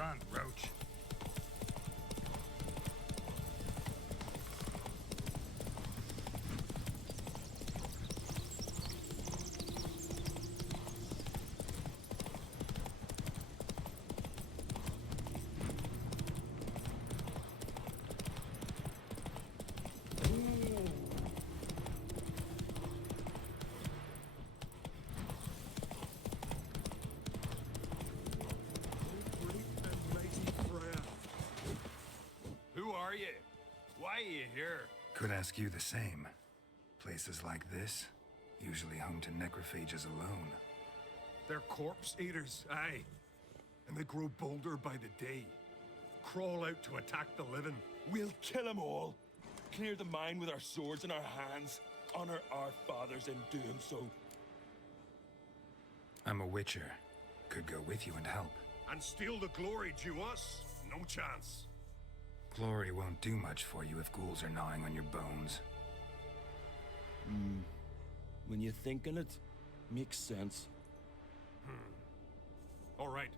front, Roach. Could ask you the same. Places like this, usually home to necrophages alone. They're corpse eaters, aye. And they grow bolder by the day. Crawl out to attack the living. We'll kill them all. Clear the mine with our swords in our hands. Honor our fathers in doing so. I'm a witcher. Could go with you and help. And steal the glory due us? No chance. Glory won't do much for you if ghouls are gnawing on your bones. When you think on it, makes sense. All right.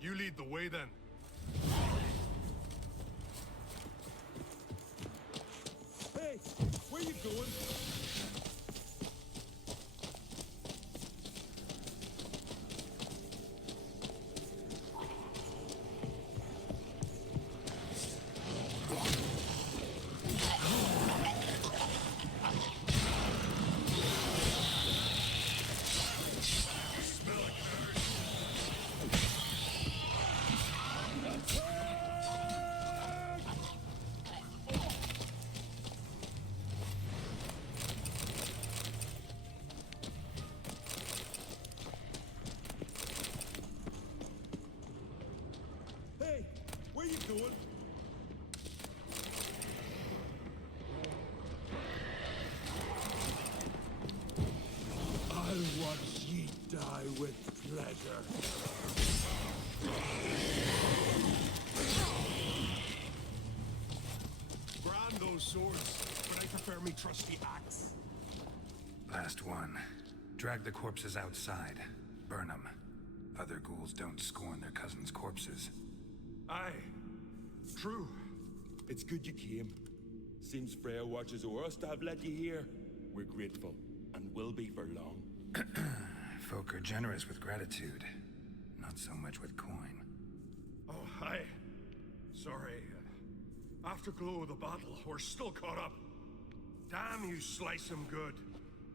You lead the way then. Hey, where you going? Hey, where you going? I'll watch ye die with pleasure. Brand those swords, but I prefer me trusty axe. Last one. Drag the corpses outside. Burn them. Other ghouls don't scorn their cousins' corpses. Aye. True. It's good you came. Seems Freya watches o'er us to have let you here. We're grateful, and will be for long. Folk are generous with gratitude. Not so much with coin. Oh, aye. Sorry. Afterglow of the battle, we're still caught up. Damn, you slice 'em good.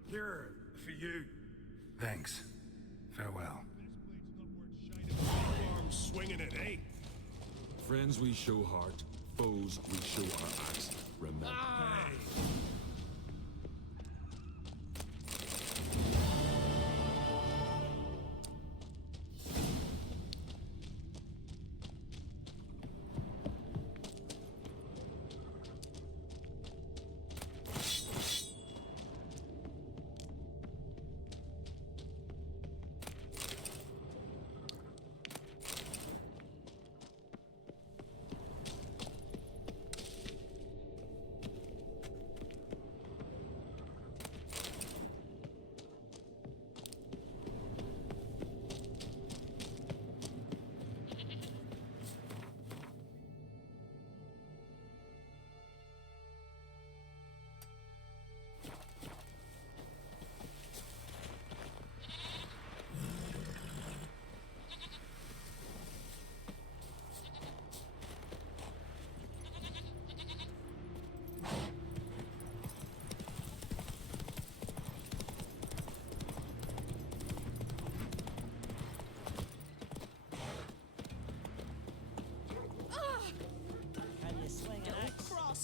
Here, for you. Thanks. Farewell. Arms swinging it, eh? Friends we show heart, foes we show our axe. Remember. Hey.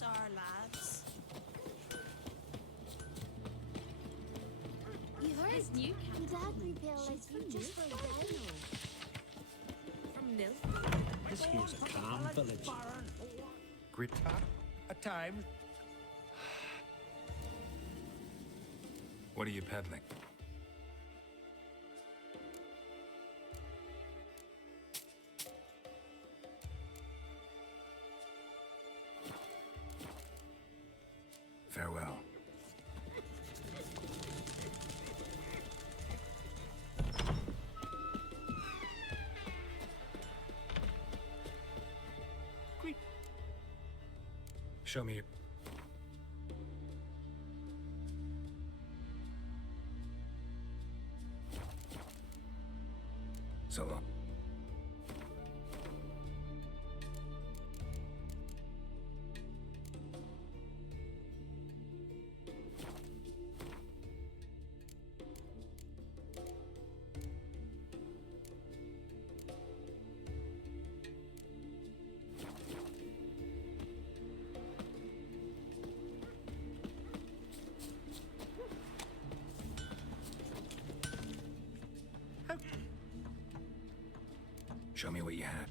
Our lads. You heard? This new Did Dad repair like you just for from Nil. This here's a calm village. Grit at times. What are you peddling? Farewell. Show me. So long. Show me what you have.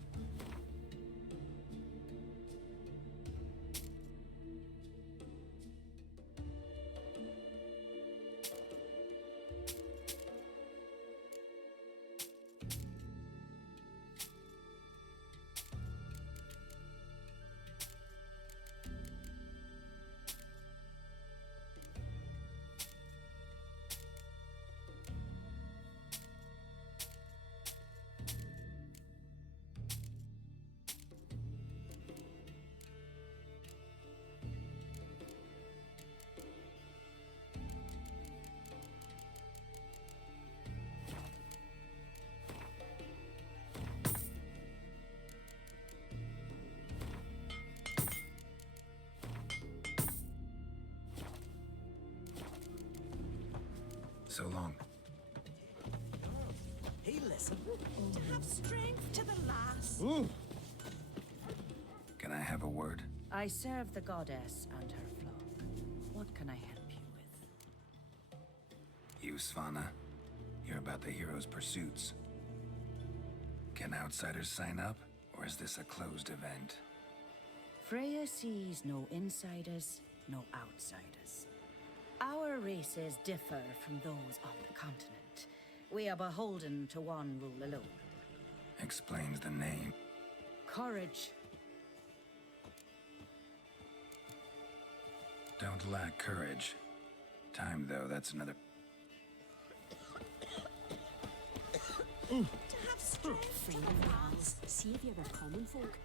So long. Hey, listen. To have strength to the last. Can I have a word? I serve the goddess and her flock. What can I help you with? You, Svanna. You're about the hero's pursuits. Can outsiders sign up, or is this a closed event? Freya sees no insiders, no outsiders. Our races differ from those on the continent. We are beholden to one rule alone. Explains the name. Courage. Don't lack courage. Time, though, that's another... To have strength Friend of ours, see if you're a common folk.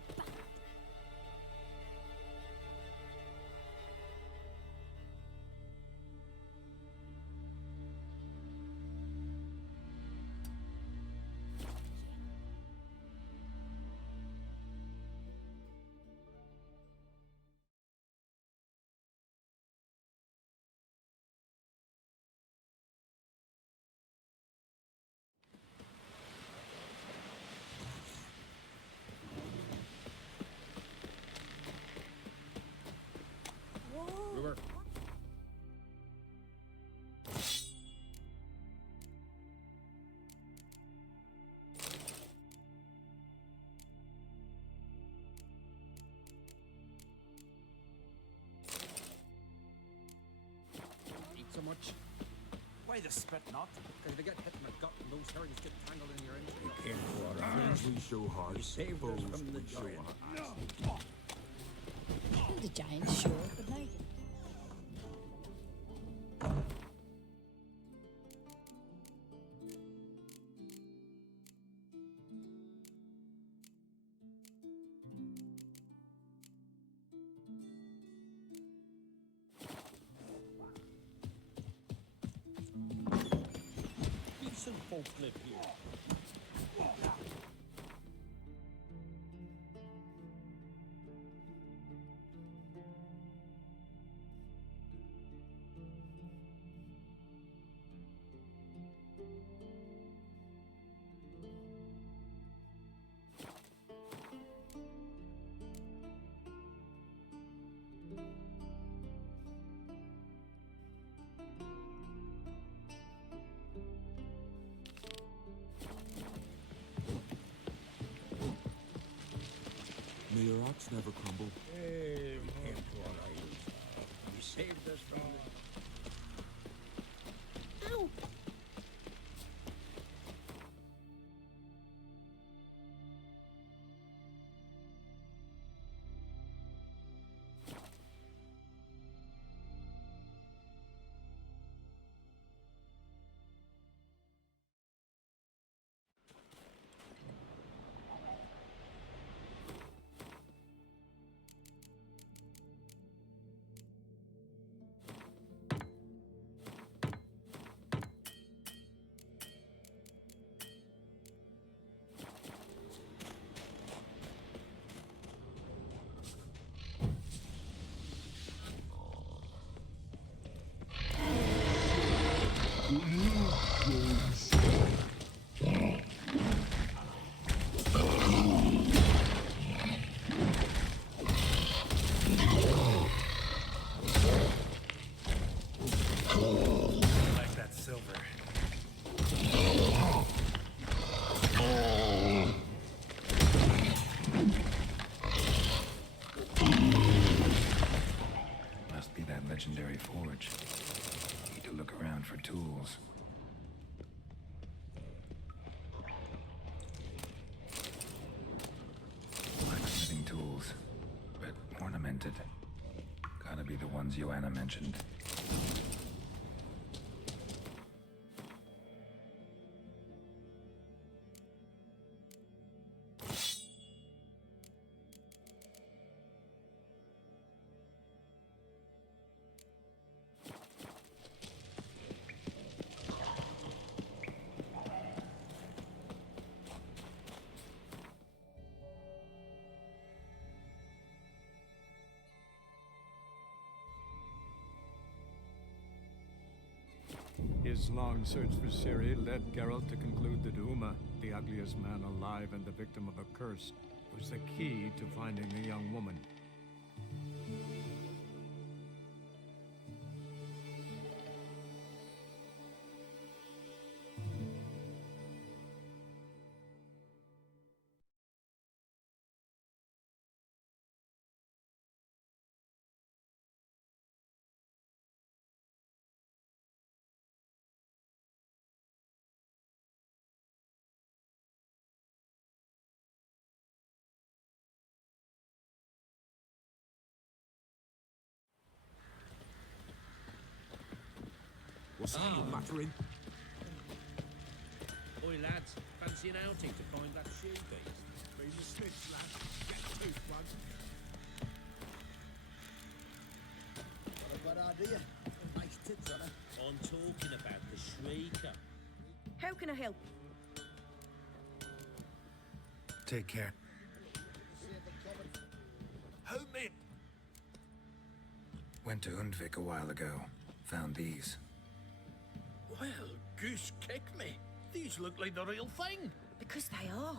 So much. Why the spit not? Because they get hit in the gut and those herrings get tangled in your engine. We came for our friends, we show hearts. saved us Foes, from the we show giant. our acts. The giant's sure, but now Decent folk live here. May your axe never crumble. Hey, we came to our island. You saved us from the... Ow! ordinary forge. Need to look around for tools. Blacksmithing tools, but ornamented. Gotta be the ones Joanna mentioned. His long search for Ciri led Geralt to conclude that Uma, the ugliest man alive and the victim of a curse, was the key to finding the young woman. What's he muttering? Oi, lads, fancy an outing to find that she beast? Be the smiths, lad. Get a tooth one. Got a good idea. Nice tits on her. I'm talking about the shrieker. How can I help? Take care. Help me. Went to Undvik a while ago. Found these. Well, goose kick me. These look like the real thing. Because they are.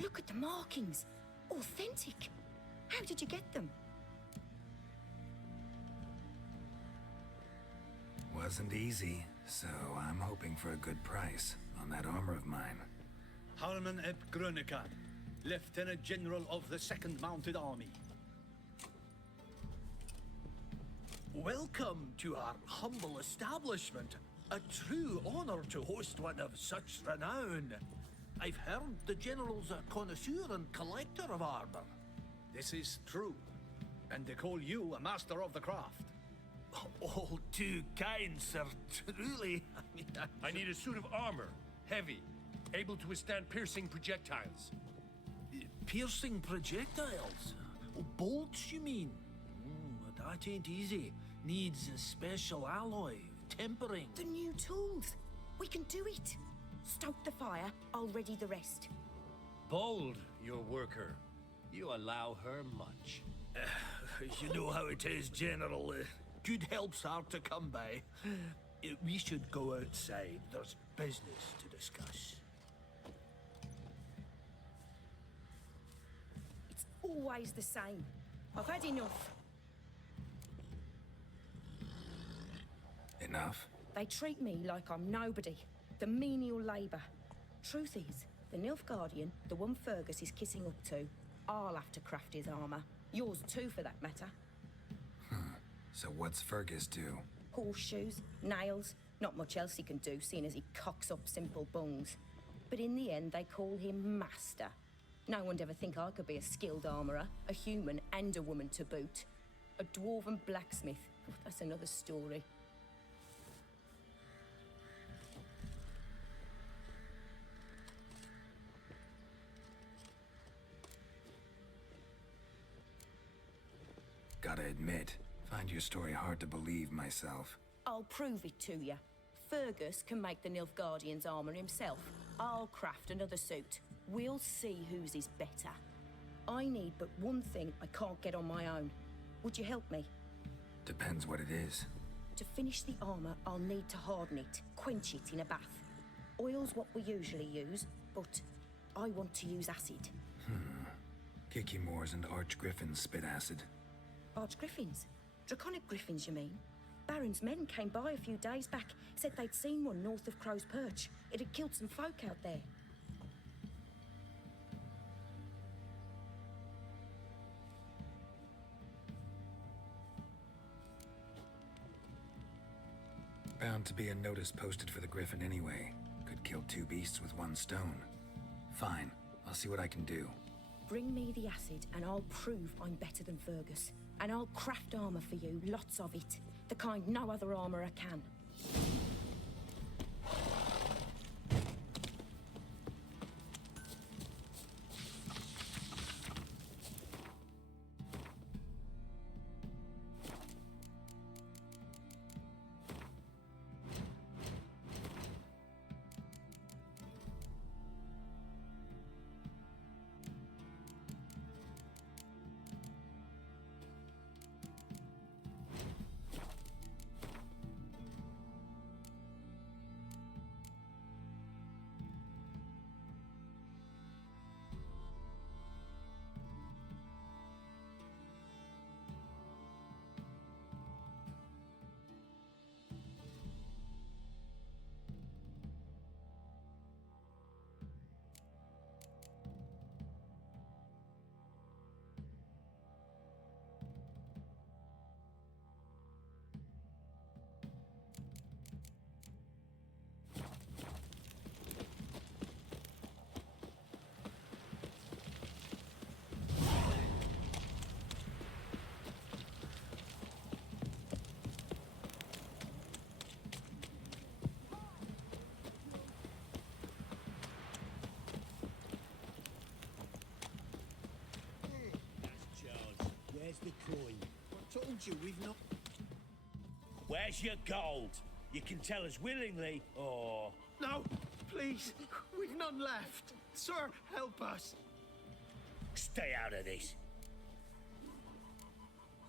Look at the markings. Authentic. How did you get them? Wasn't easy, so I'm hoping for a good price on that armor of mine. Harman eb Grönekan, Lieutenant General of the 2nd Mounted Army. Welcome to our humble establishment. A true honor to host one of such renown. I've heard the General's a connoisseur and collector of armor. This is true, and they call you a master of the craft. All too kind, sir, truly. I need a suit of armor, heavy, able to withstand piercing projectiles. Piercing projectiles? Oh, bolts, you mean? That ain't easy. Needs a special alloy, tempering. The new tools. We can do it. Stoke the fire, I'll ready the rest. Bold, your worker. You allow her much. You know how it is, General. Good help's hard to come by. We should go outside. There's business to discuss. It's always the same. I've had enough. Enough? They treat me like I'm nobody. The menial labour. Truth is, the Nilfgaardian, the one Fergus is kissing up to, I'll have to craft his armour. Yours too, for that matter. So what's Fergus do? Horseshoes, nails, not much else he can do, seeing as he cocks up simple bungs. But in the end, they call him Master. No one'd ever think I could be a skilled armourer, a human and a woman to boot. A dwarven blacksmith. Oh, that's another story. Gotta admit, find your story hard to believe myself. I'll prove it to you. Fergus can make the Nilfgaardian's armour himself. I'll craft another suit. We'll see whose is better. I need but one thing I can't get on my own. Would you help me? Depends what it is. To finish the armour, I'll need to harden it, quench it in a bath. Oil's what we usually use, but I want to use acid. Kicky Moors and Archgriffins spit acid. Archgriffins? Draconic griffins, you mean? Baron's men came by a few days back, said they'd seen one north of Crow's Perch. It had killed some folk out there. Bound to be a notice posted for the Griffin anyway. Could kill two beasts with one stone. Fine, I'll see what I can do. Bring me the acid and I'll prove I'm better than Fergus. And I'll craft armor for you, lots of it. The kind no other armorer can. Where's the coin? I told you we've not... Where's your gold? You can tell us willingly, or... No, please, we've none left. Sir, help us. Stay out of this.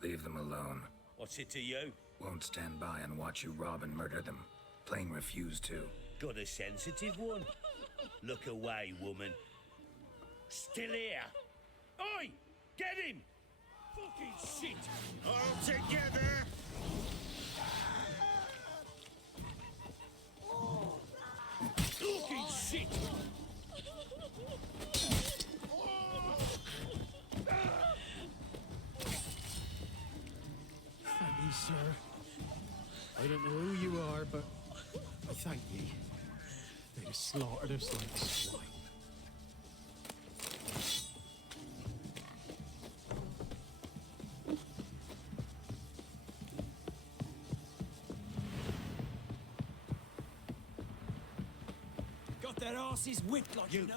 Leave them alone. What's it to you? Won't stand by and watch you rob and murder them. Plain refuse to. Got a sensitive one? Look away, woman. Still here. Oi! Get him! Fucking shit! All together! Fucking shit! Thank ye, sir. I don't know who you are, but I thank ye. They'd have slaughtered us like swine. Got their asses whipped like you know.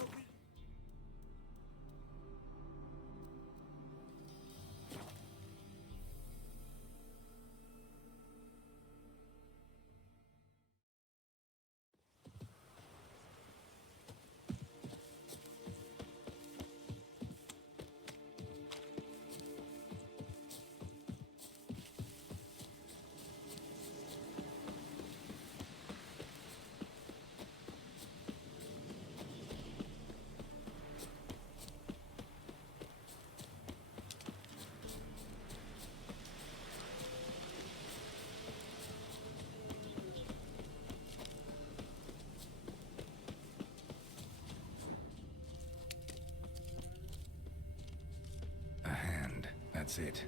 That's it.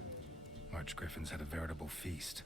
Archgriffins had a veritable feast.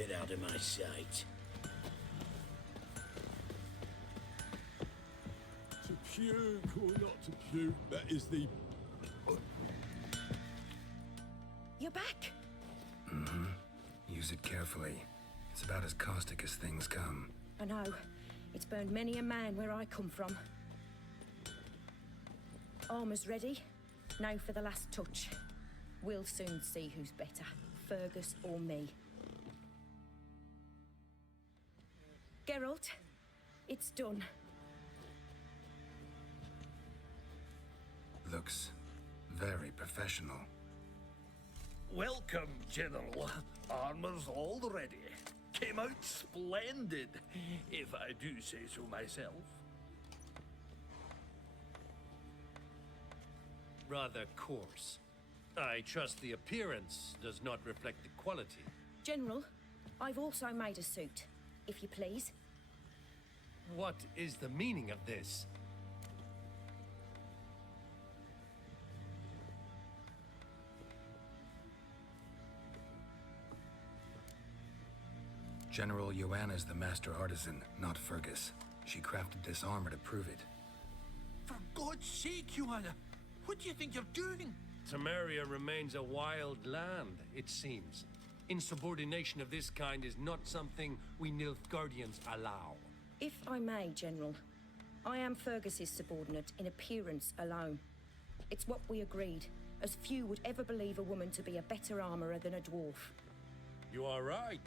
Get out of my sight. To puke or not to puke, that is the... You're back? Mm-hmm. Use it carefully. It's about as caustic as things come. I know. It's burned many a man where I come from. Armour's ready. Now for the last touch. We'll soon see who's better, Fergus or me. Geralt, it's done. Looks very professional. Welcome, General. Armour's all ready. Came out splendid, if I do say so myself. Rather coarse. I trust the appearance does not reflect the quality. General, I've also made a suit, if you please. What is the meaning of this? General Joanna's the master artisan, not Fergus. She crafted this armor to prove it. For God's sake, Joanna, what do you think you're doing? Temeria remains a wild land, it seems. Insubordination of this kind is not something we Nilfgaardians allow. If I may, General, I am Fergus's subordinate in appearance alone. It's what we agreed, as few would ever believe a woman to be a better armourer than a dwarf. You are right.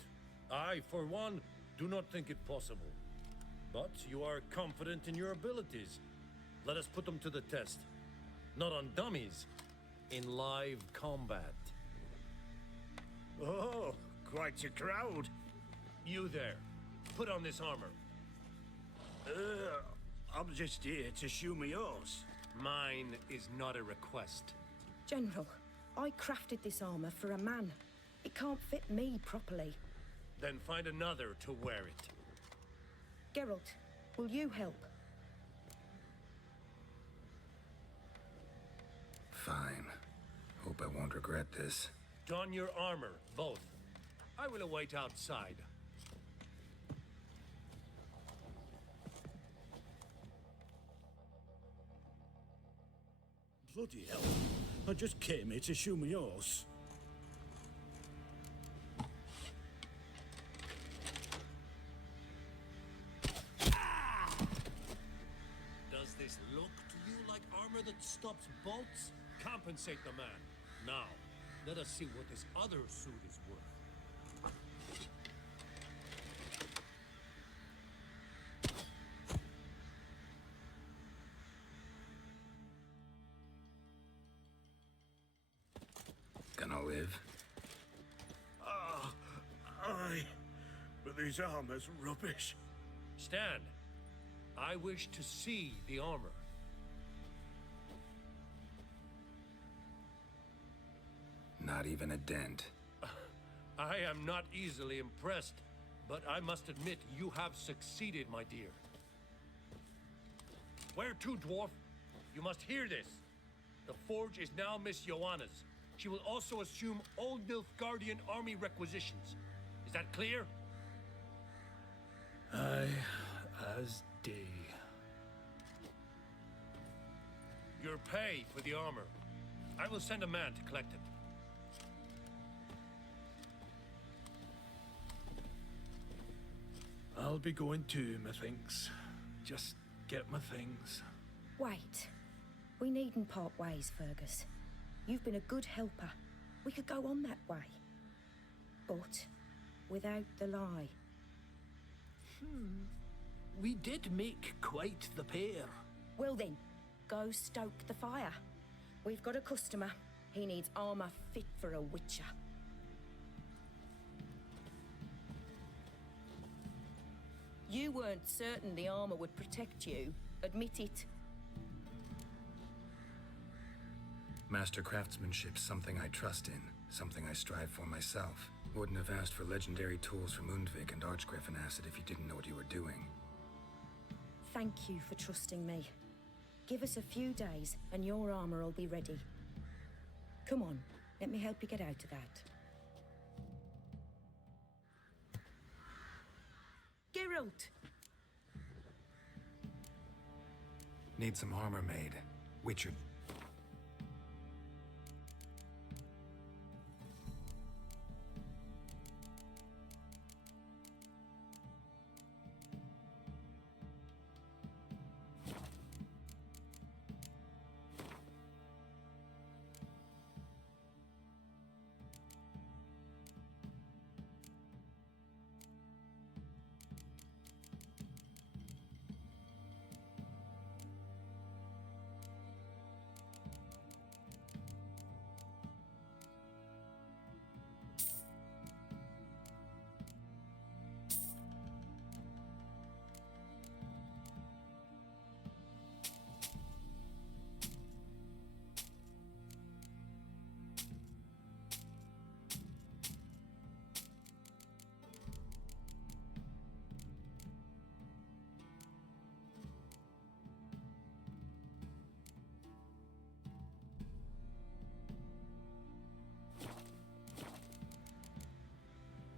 I, for one, do not think it possible. But you are confident in your abilities. Let us put them to the test. Not on dummies, in live combat. Oh, quite a crowd. You there, put on this armor. I'm just here to show me yours. Mine is not a request. General, I crafted this armour for a man. It can't fit me properly. Then find another to wear it. Geralt, will you help? Fine. Hope I won't regret this. Don your armor, both. I will await outside. Bloody hell. I just came here to show me yours. Does this look to you like armor that stops bolts? Compensate the man. Now, let us see what this other suit is worth. Gonna live? Aye. But this armor's rubbish. Stand. I wish to see the armor. Not even a dent. I am not easily impressed, but I must admit you have succeeded, my dear. Where to, dwarf? You must hear this. The forge is now Miss Joanna's. She will also assume all Nilfgaardian army requisitions. Is that clear? Aye, as day. Your pay for the armor. I will send a man to collect it. I'll be going too, methinks. Just get my things. Wait. We needn't part ways, Fergus. You've been a good helper. We could go on that way. But without the lie. We did make quite the pair. Well then, go stoke the fire. We've got a customer. He needs armour fit for a witcher. You weren't certain the armour would protect you. Admit it. Master craftsmanship's something I trust in, something I strive for myself. Wouldn't have asked for legendary tools from Undvik and Archgriffin Acid if you didn't know what you were doing. Thank you for trusting me. Give us a few days and your armour will be ready. Come on, let me help you get out of that. Geralt! Need some armor made. Witcher.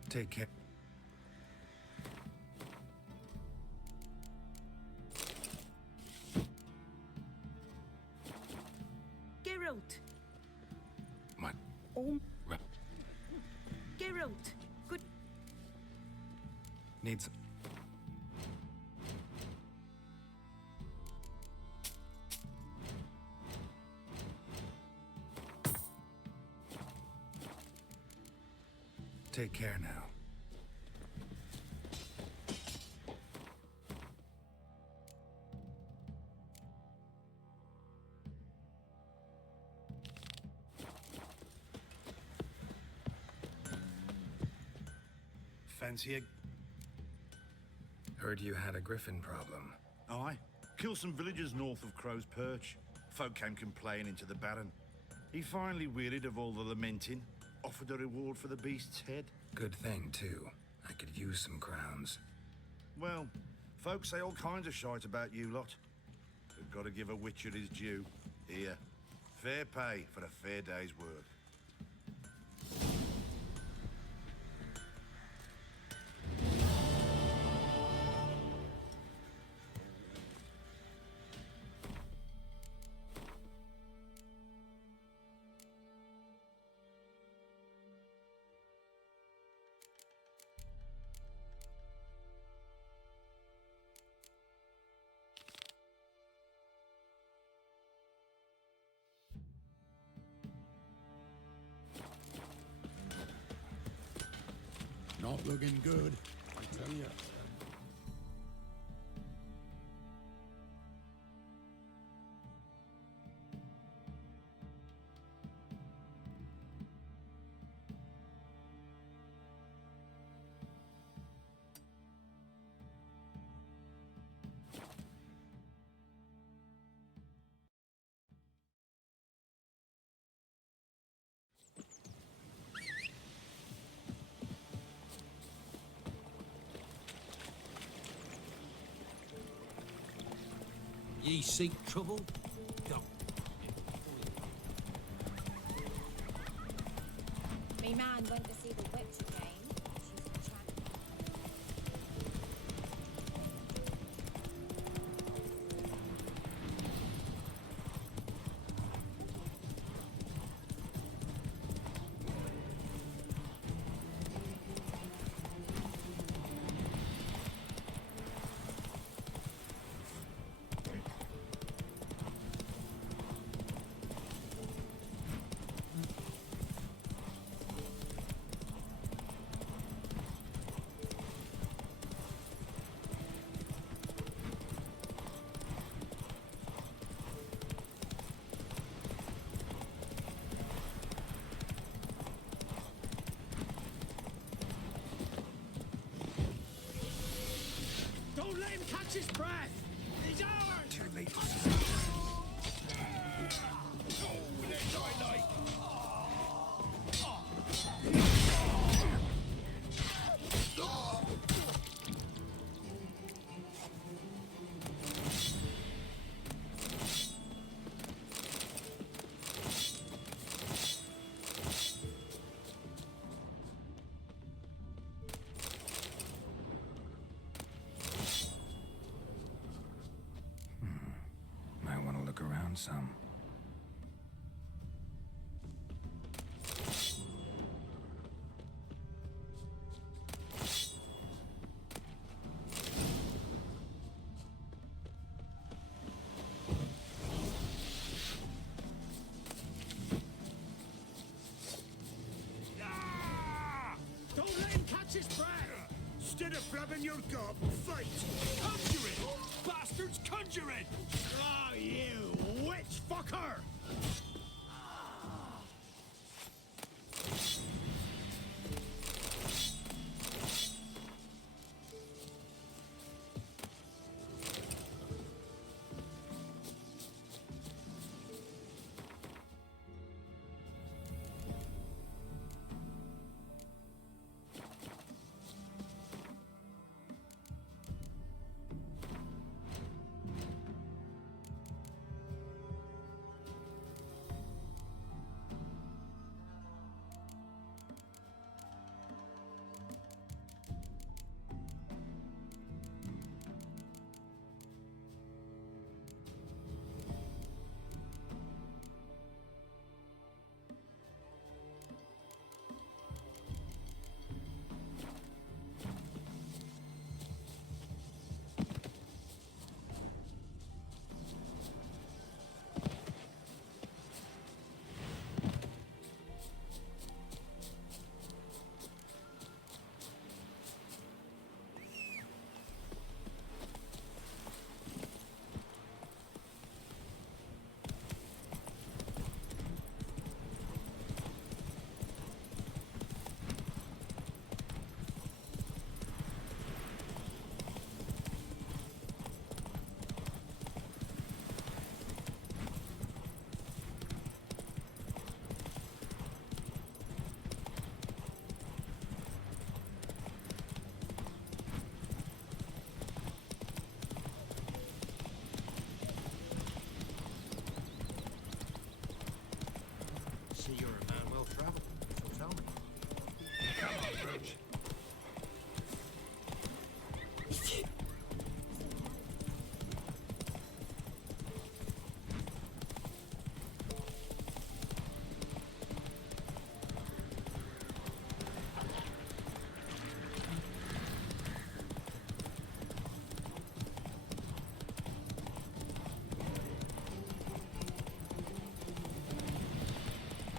Take care. Geralt! My... Right. Geralt! Good... Needs... Take care now. Fancy a... Heard you had a griffin problem. Aye. Killed some villagers north of Crow's Perch. Folk came complaining to the Baron. He finally wearied of all the lamenting. Offered a reward for the beast's head. Good thing, too. I could use some crowns. Well, folks say all kinds of shite about you lot. We've got to give a witcher his due. Here, fair pay for a fair day's work. Not looking good, I tell you. Ye seek trouble? Go. Me man went to see the witch again. She's attractive. Don't let him catch his breath! He's ours! Too late. the flab in your gob, fight! Conjuring! Bastards conjuring! Oh, you witch fucker! See, you're a man well traveled, so tell me. Come on, Roach.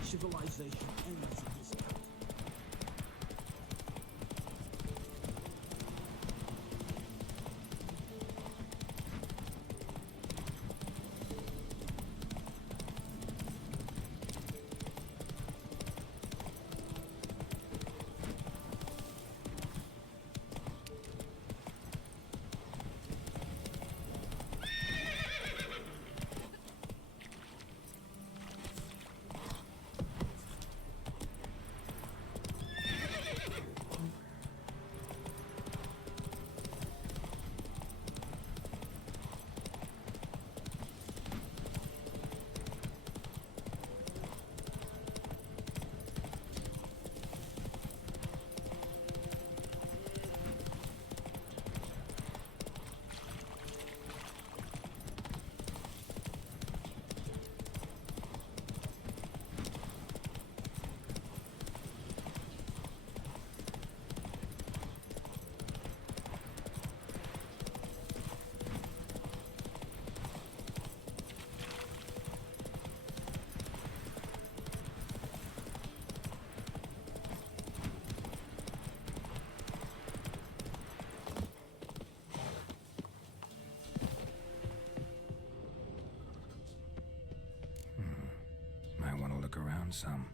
Civilization ends in this country. Might want to look around some.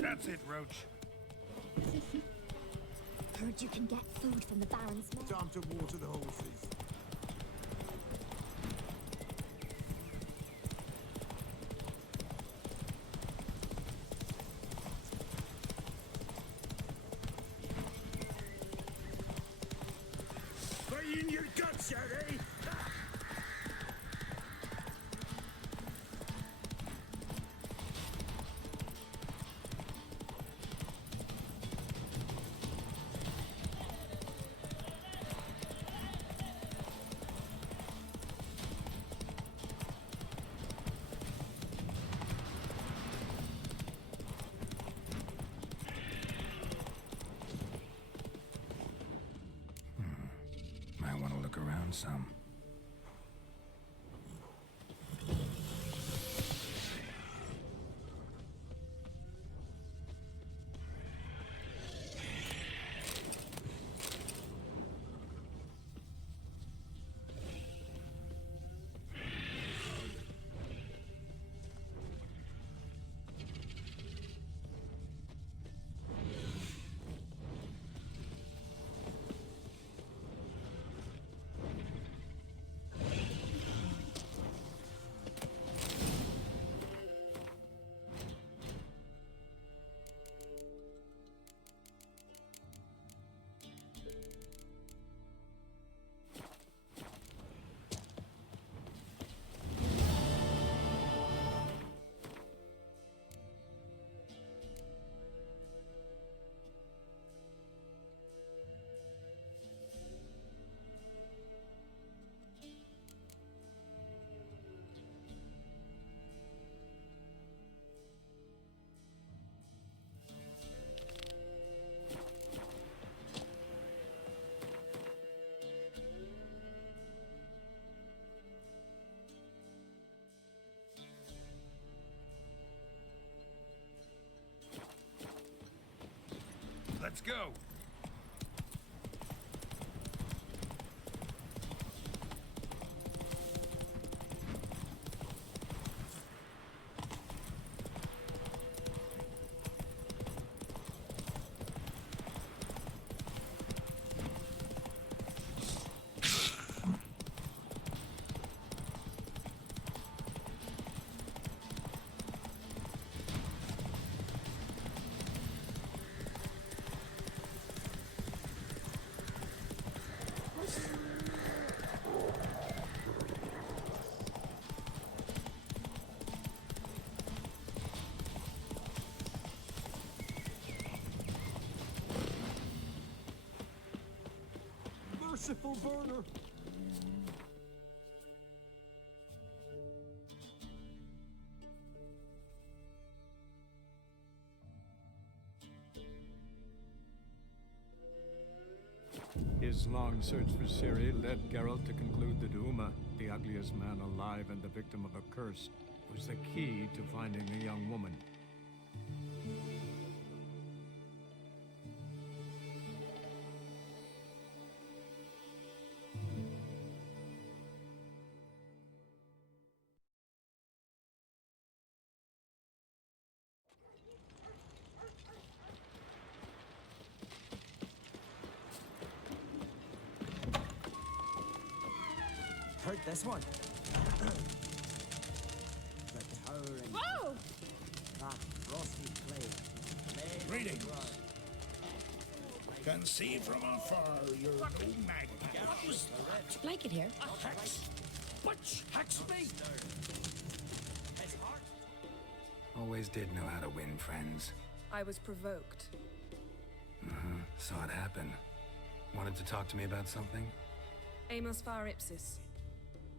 That's it, Roach. Heard you can get food from the Baron's men. Time to water the horses. your guts out, eh? Might want to look around some. Let's go. Merciful burner! His long search for Ciri led Geralt to conclude that Uma, the ugliest man alive and the victim of a curse, was the key to finding the young woman. Heard this one. The towering. Whoa! That frosty flame. Greetings. Can see from afar you're no magpie. What was that? Like it here. A hex? Which hex me? Always did know how to win friends. I was provoked. Saw it happen. Wanted to talk to me about something? Amos Far Ipsis.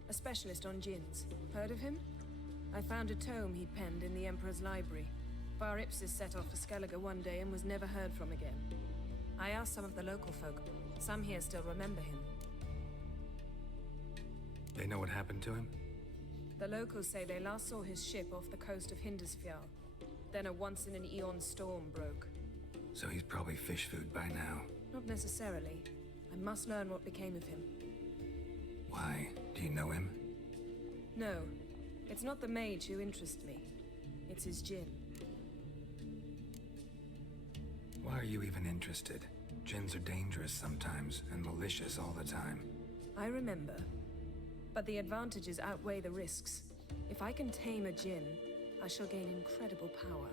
A specialist on djinns. Heard of him? I found a tome he'd penned in the Emperor's library. Far Ipsis set off for Skellige one day and was never heard from again. I asked some of the local folk. Some here still remember him. They know what happened to him? The locals say they last saw his ship off the coast of Hindisfjall. Then a once-in-an-eon storm broke. So he's probably fish food by now. Not necessarily. I must learn what became of him. Why? Do you know him? No. It's not the mage who interests me. It's his djinn. Why are you even interested? Djinns are dangerous sometimes, and malicious all the time. I remember. But the advantages outweigh the risks. If I can tame a djinn, I shall gain incredible power.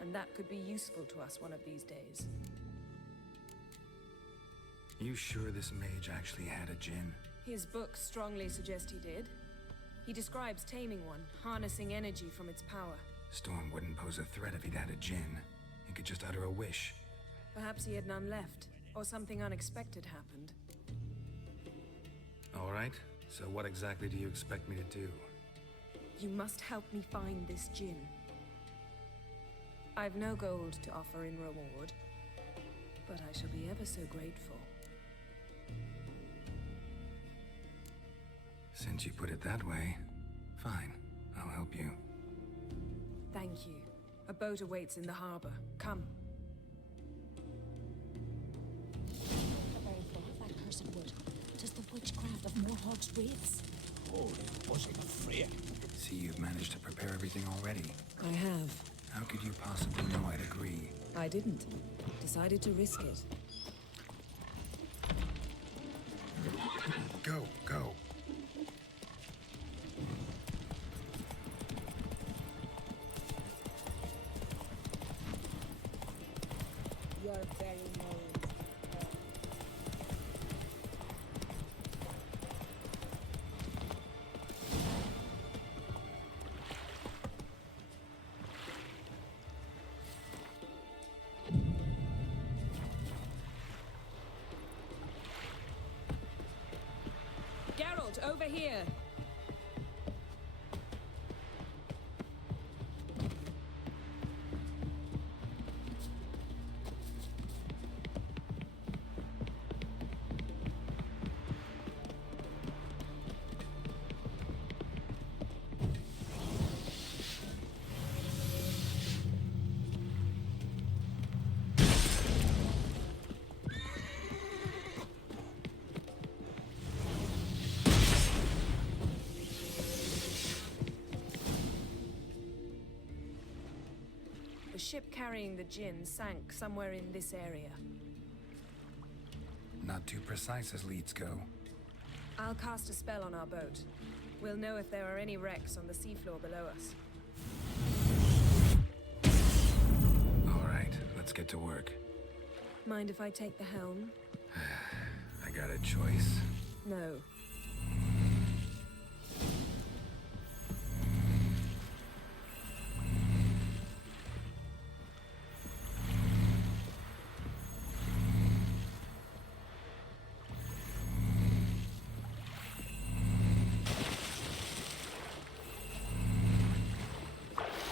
And that could be useful to us one of these days. You sure this mage actually had a djinn? His books strongly suggest he did. He describes taming one, harnessing energy from its power. Storm wouldn't pose a threat if he'd had a djinn. He could just utter a wish. Perhaps he had none left, or something unexpected happened. All right, so what exactly do you expect me to do? You must help me find this djinn. I've no gold to offer in reward, but I shall be ever so grateful. Since you put it that way, fine. I'll help you. Thank you. A boat awaits in the harbor. Come. The very thought of that cursed wood. Tis the witchcraft of Morhog's wraiths. Oh, wasn't afraid. See, you've managed to prepare everything already. I have. How could you possibly know I'd agree? I didn't. Decided to risk it. Go, go. You're very naive. Geralt, over here! The ship carrying the djinn sank somewhere in this area. Not too precise as leads go. I'll cast a spell on our boat. We'll know if there are any wrecks on the seafloor below us. All right, let's get to work. Mind if I take the helm? I got a choice. No.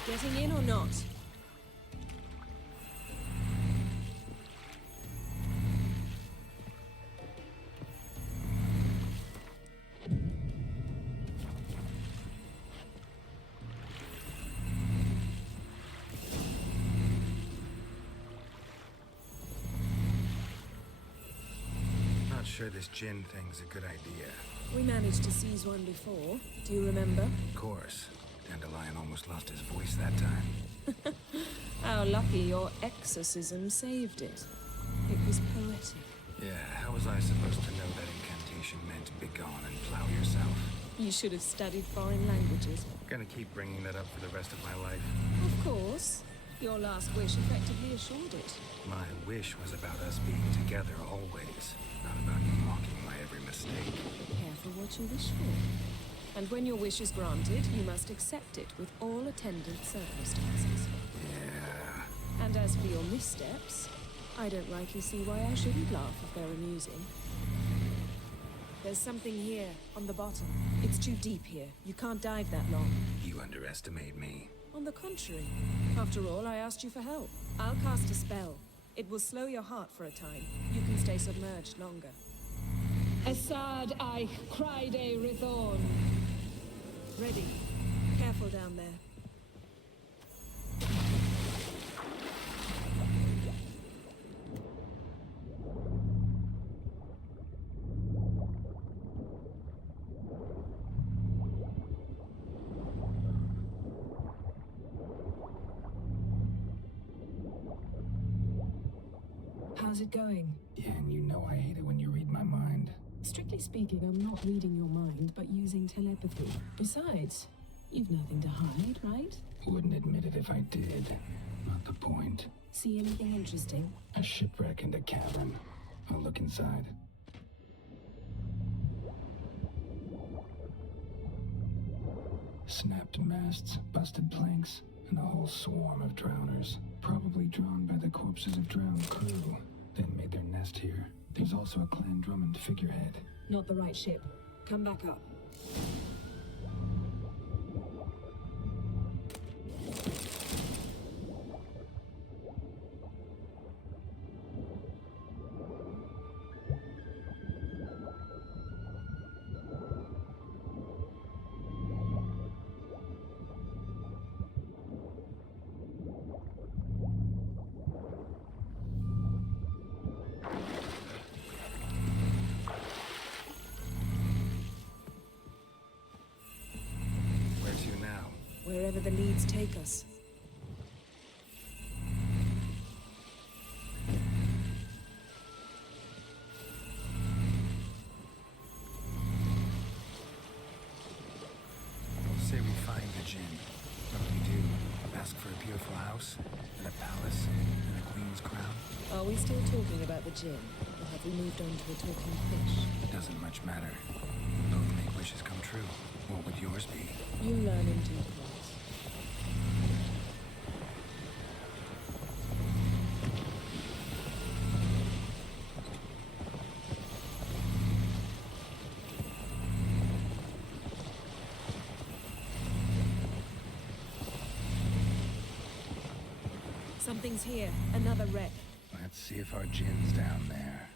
Getting in or not? Not sure this djinn thing's a good idea. We managed to seize one before. Do you remember? Of course. Dandelion almost lost his voice that time. How lucky your exorcism saved it. It was poetic. Yeah, how was I supposed to know that incantation meant begone and plow yourself? You should have studied foreign languages. Gonna keep bringing that up for the rest of my life. Of course. Your last wish effectively assured it. My wish was about us being together always, not about you mocking my every mistake. Careful what you wish for. And when your wish is granted, you must accept it with all attendant circumstances. Yeah. And as for your missteps, I don't rightly see why I shouldn't laugh if they're amusing. There's something here, on the bottom. It's too deep here. You can't dive that long. You underestimate me. On the contrary. After all, I asked you for help. I'll cast a spell. It will slow your heart for a time. You can stay submerged longer. Asad I cried a rithorn. Ready. Careful down there. How's it going? Yeah, and you know I hate it when you read my mind. Strictly speaking, I'm not reading your mind, but using telepathy. Besides, you've nothing to hide, right? Wouldn't admit it if I did. Not the point. See anything interesting? A shipwreck and a cavern. I'll look inside. Snapped masts, busted planks, and a whole swarm of drowners. Probably drawn by the corpses of drowned crew, then made their nest here. There's also a Clan Drummond figurehead. Not the right ship. Come back up. Wherever the leads take us. Say we find the Jinn. What do we do? Ask for a beautiful house, and a palace, and a queen's crown? Are we still talking about the Jinn? Or have we moved on to a talking fish? It doesn't much matter. Both make wishes come true. What would yours be? You learn in due course. Something's here. Another wreck. Let's see if our Jinn's down there.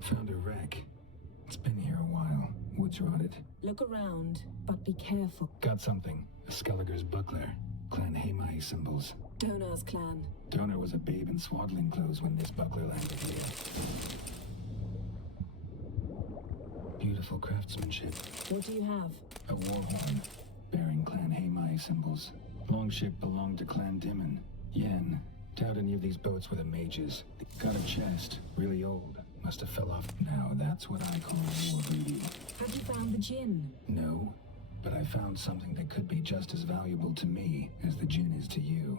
Found a wreck. It's been here a while. Wood's rotted. Look around, but be careful. Got something. A Skelliger's buckler. Clan Hamai symbols. Donar's clan. Donar was a babe in swaddling clothes when this buckler landed here. Beautiful craftsmanship. What do you have? A war horn, bearing Clan Hamai symbols. Longship belonged to Clan Dimon. Yen. Doubt any of these boats were the mages. Got a chest, really old. Must have fell off. Now that's what I call war booty. Have you found the Jinn? No, but I found something that could be just as valuable to me as the Jinn is to you.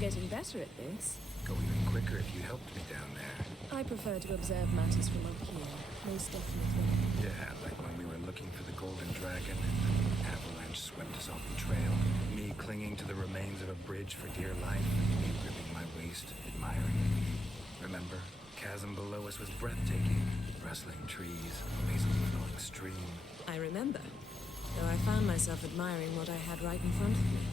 Getting better at this. Go even quicker if you helped me down there. I prefer to observe matters from up here, most definitely. Yeah, like when we were looking for the Golden Dragon and an avalanche swept us off the trail. Me clinging to the remains of a bridge for dear life. Me gripping my waist, admiring the view. Remember? Chasm below us was breathtaking. Rustling trees, lazily flowing stream. I remember. Though I found myself admiring what I had right in front of me.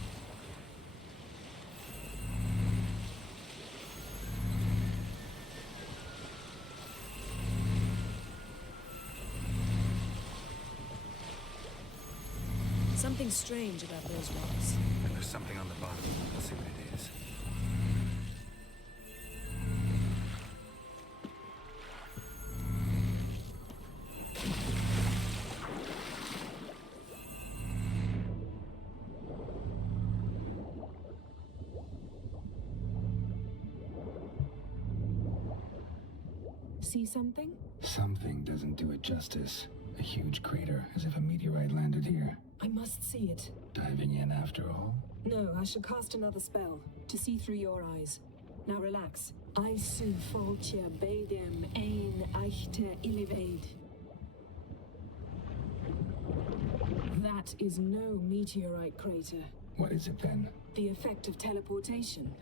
Something strange about those rocks. And there's something on the bottom. We'll see what it is. See something? Something doesn't do it justice. A huge crater, as if a meteorite landed here. I must see it. Diving in after all? No, I shall cast another spell, to see through your eyes. Now relax. I su foltje bedem ein eichte illiveid. That is no meteorite crater. What is it then? The effect of teleportation.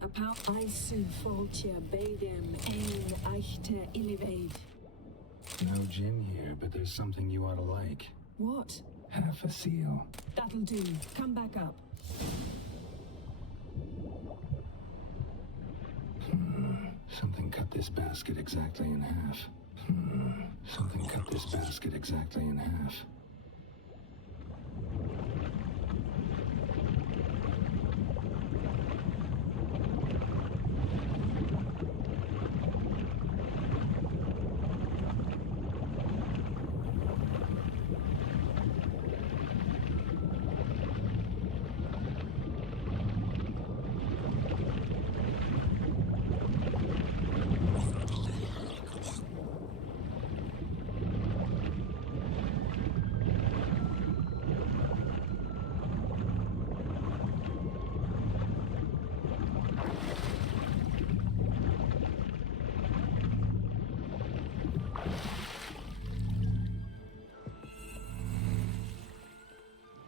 A power I su foltje bedem ein eichte illiveid. No Jinn here, but there's something you ought to like. What? Half a seal. That'll do. Come back up. Something cut this basket exactly in half. Something cut this basket exactly in half.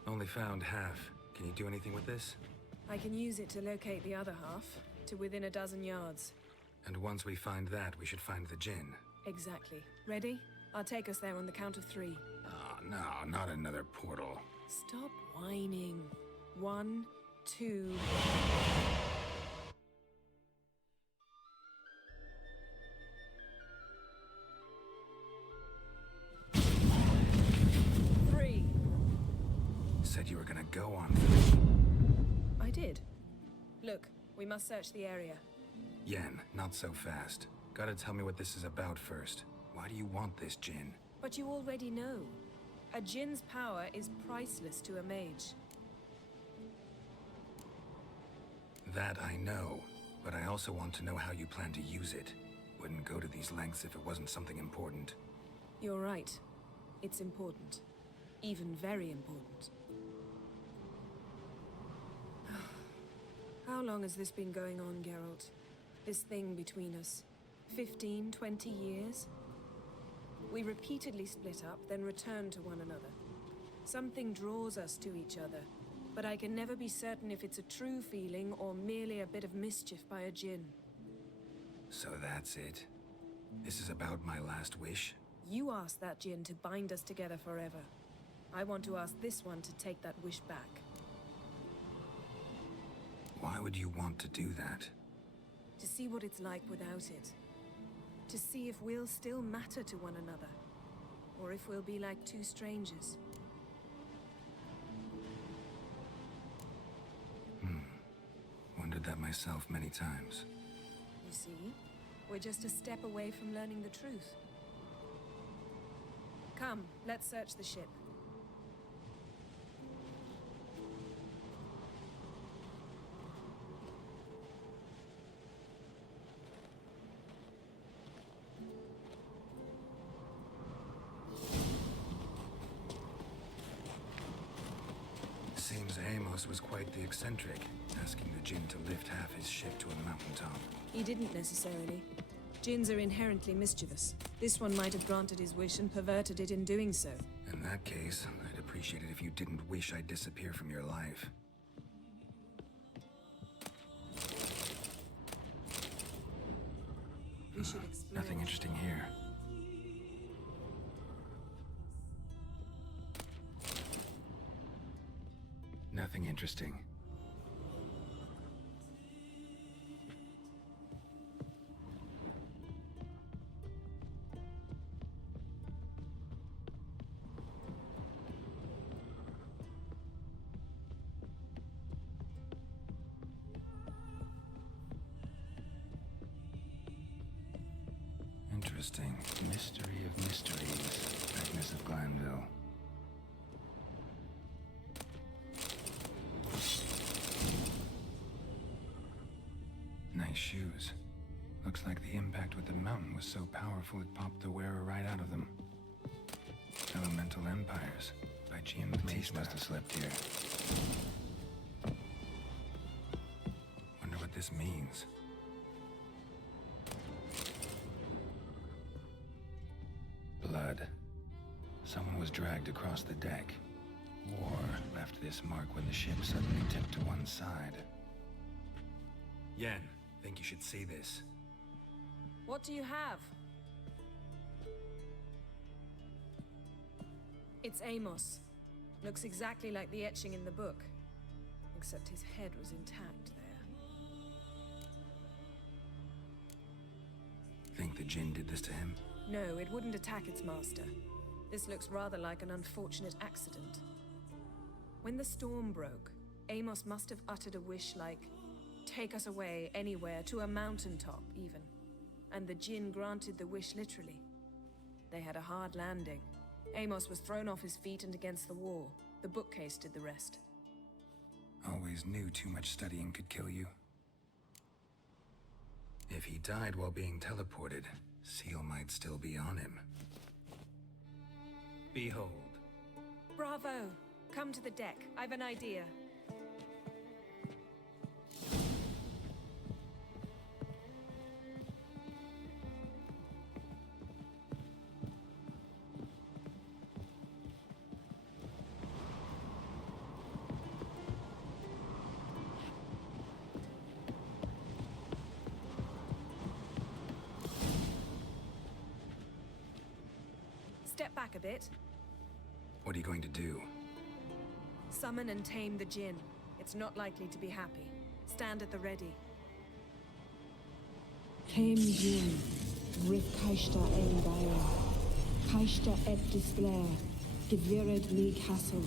Only found half. Can you do anything with this? I can use it to locate the other half, to within a dozen yards. And once we find that, we should find the djinn. Exactly. Ready? I'll take us there on the count of 3. Oh, no, not another portal. Stop whining. 1, 2... 3. Said you were gonna go on 3. I did. Look, we must search the area. Yen, not so fast. Gotta tell me what this is about first. Why do you want this djinn? But you already know. A djinn's power is priceless to a mage. That I know, but I also want to know how you plan to use it. Wouldn't go to these lengths if it wasn't something important. You're right. It's important. Even very important. How long has this been going on, Geralt? This thing between us? 15, 20 years? We repeatedly split up, then return to one another. Something draws us to each other, but I can never be certain if it's a true feeling or merely a bit of mischief by a djinn. So that's it? This is about my last wish? You asked that djinn to bind us together forever. I want to ask this one to take that wish back. Why would you want to do that? To see what it's like without it. To see if we'll still matter to one another. Or if we'll be like two strangers. Wondered that myself many times. You see? We're just a step away from learning the truth. Come, let's search the ship. Seems Amos was quite the eccentric, asking the djinn to lift half his ship to a mountaintop. He didn't necessarily. Djinns are inherently mischievous. This one might have granted his wish and perverted it in doing so. In that case, I'd appreciate it if you didn't wish I'd disappear from your life. We should explain. Nothing interesting here. Nothing interesting. Interesting. Mystery of mysteries. Agnes of Glanville. Nice shoes. Looks like the impact with the mountain was so powerful it popped the wearer right out of them. Elemental Empires by Giambattista. Must have slept here. Wonder what this means. Blood. Someone was dragged across the deck. Or left this mark when the ship suddenly tipped to one side. Yen, think you should see this. What do you have? It's Amos. Looks exactly like the etching in the book. Except his head was intact there. Think the djinn did this to him? No, it wouldn't attack its master. This looks rather like an unfortunate accident. When the storm broke, Amos must have uttered a wish like, "Take us away, anywhere, to a mountaintop, even." And the Jinn granted the wish literally. They had a hard landing. Amos was thrown off his feet and against the wall. The bookcase did the rest. Always knew too much studying could kill you. If he died while being teleported, Seal might still be on him. Behold. Bravo! Come to the deck. I've an idea. Step back a bit. What are you going to do? Summon and tame the Jinn. It's not likely to be happy. Stand at the ready. Tame Jinn, Rif Kaishta El Gaia, Kaishta Et Displair, Gevired Lee Castle.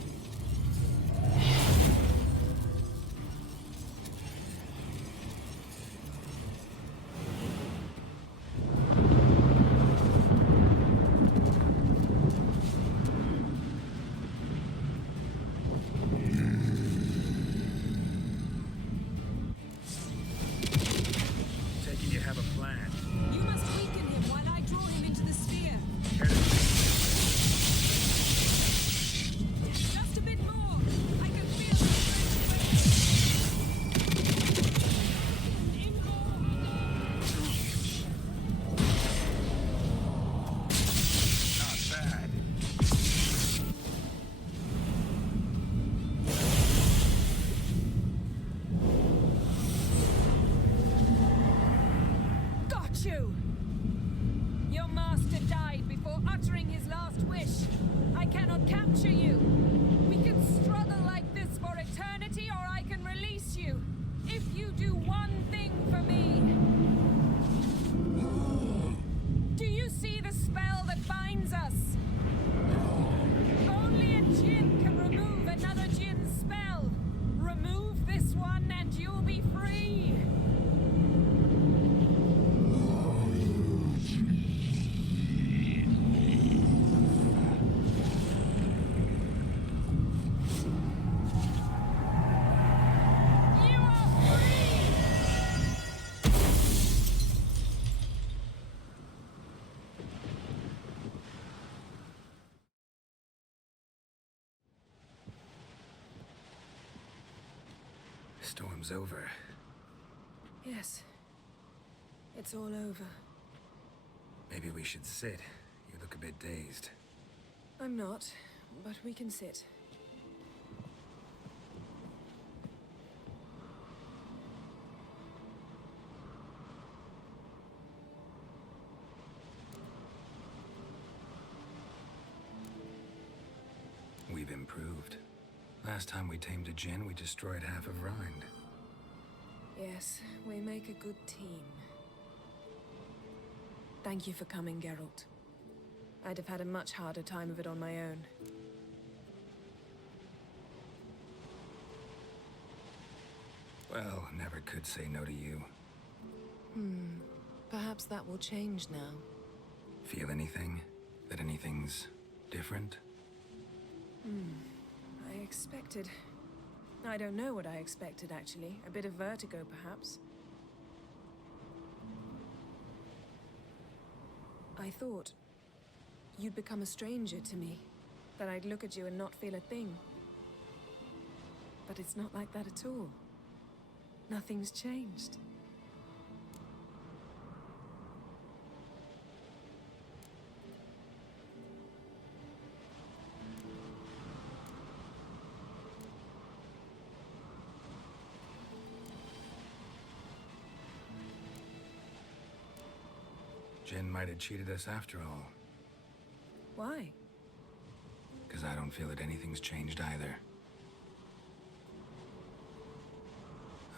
Storm's over. Yes. It's all over. Maybe we should sit. You look a bit dazed. I'm not, but we can sit. We've improved. Last time we tamed a Jinn, we destroyed half of Rind. Yes, we make a good team. Thank you for coming, Geralt. I'd have had a much harder time of it on my own. Well, never could say no to you. Perhaps that will change now. Feel anything? That anything's different? I expected... I don't know what I expected, actually. A bit of vertigo, perhaps. I thought you'd become a stranger to me. That I'd look at you and not feel a thing. But it's not like that at all. Nothing's changed. Jinn might have cheated us after all. Why? Because I don't feel that anything's changed either.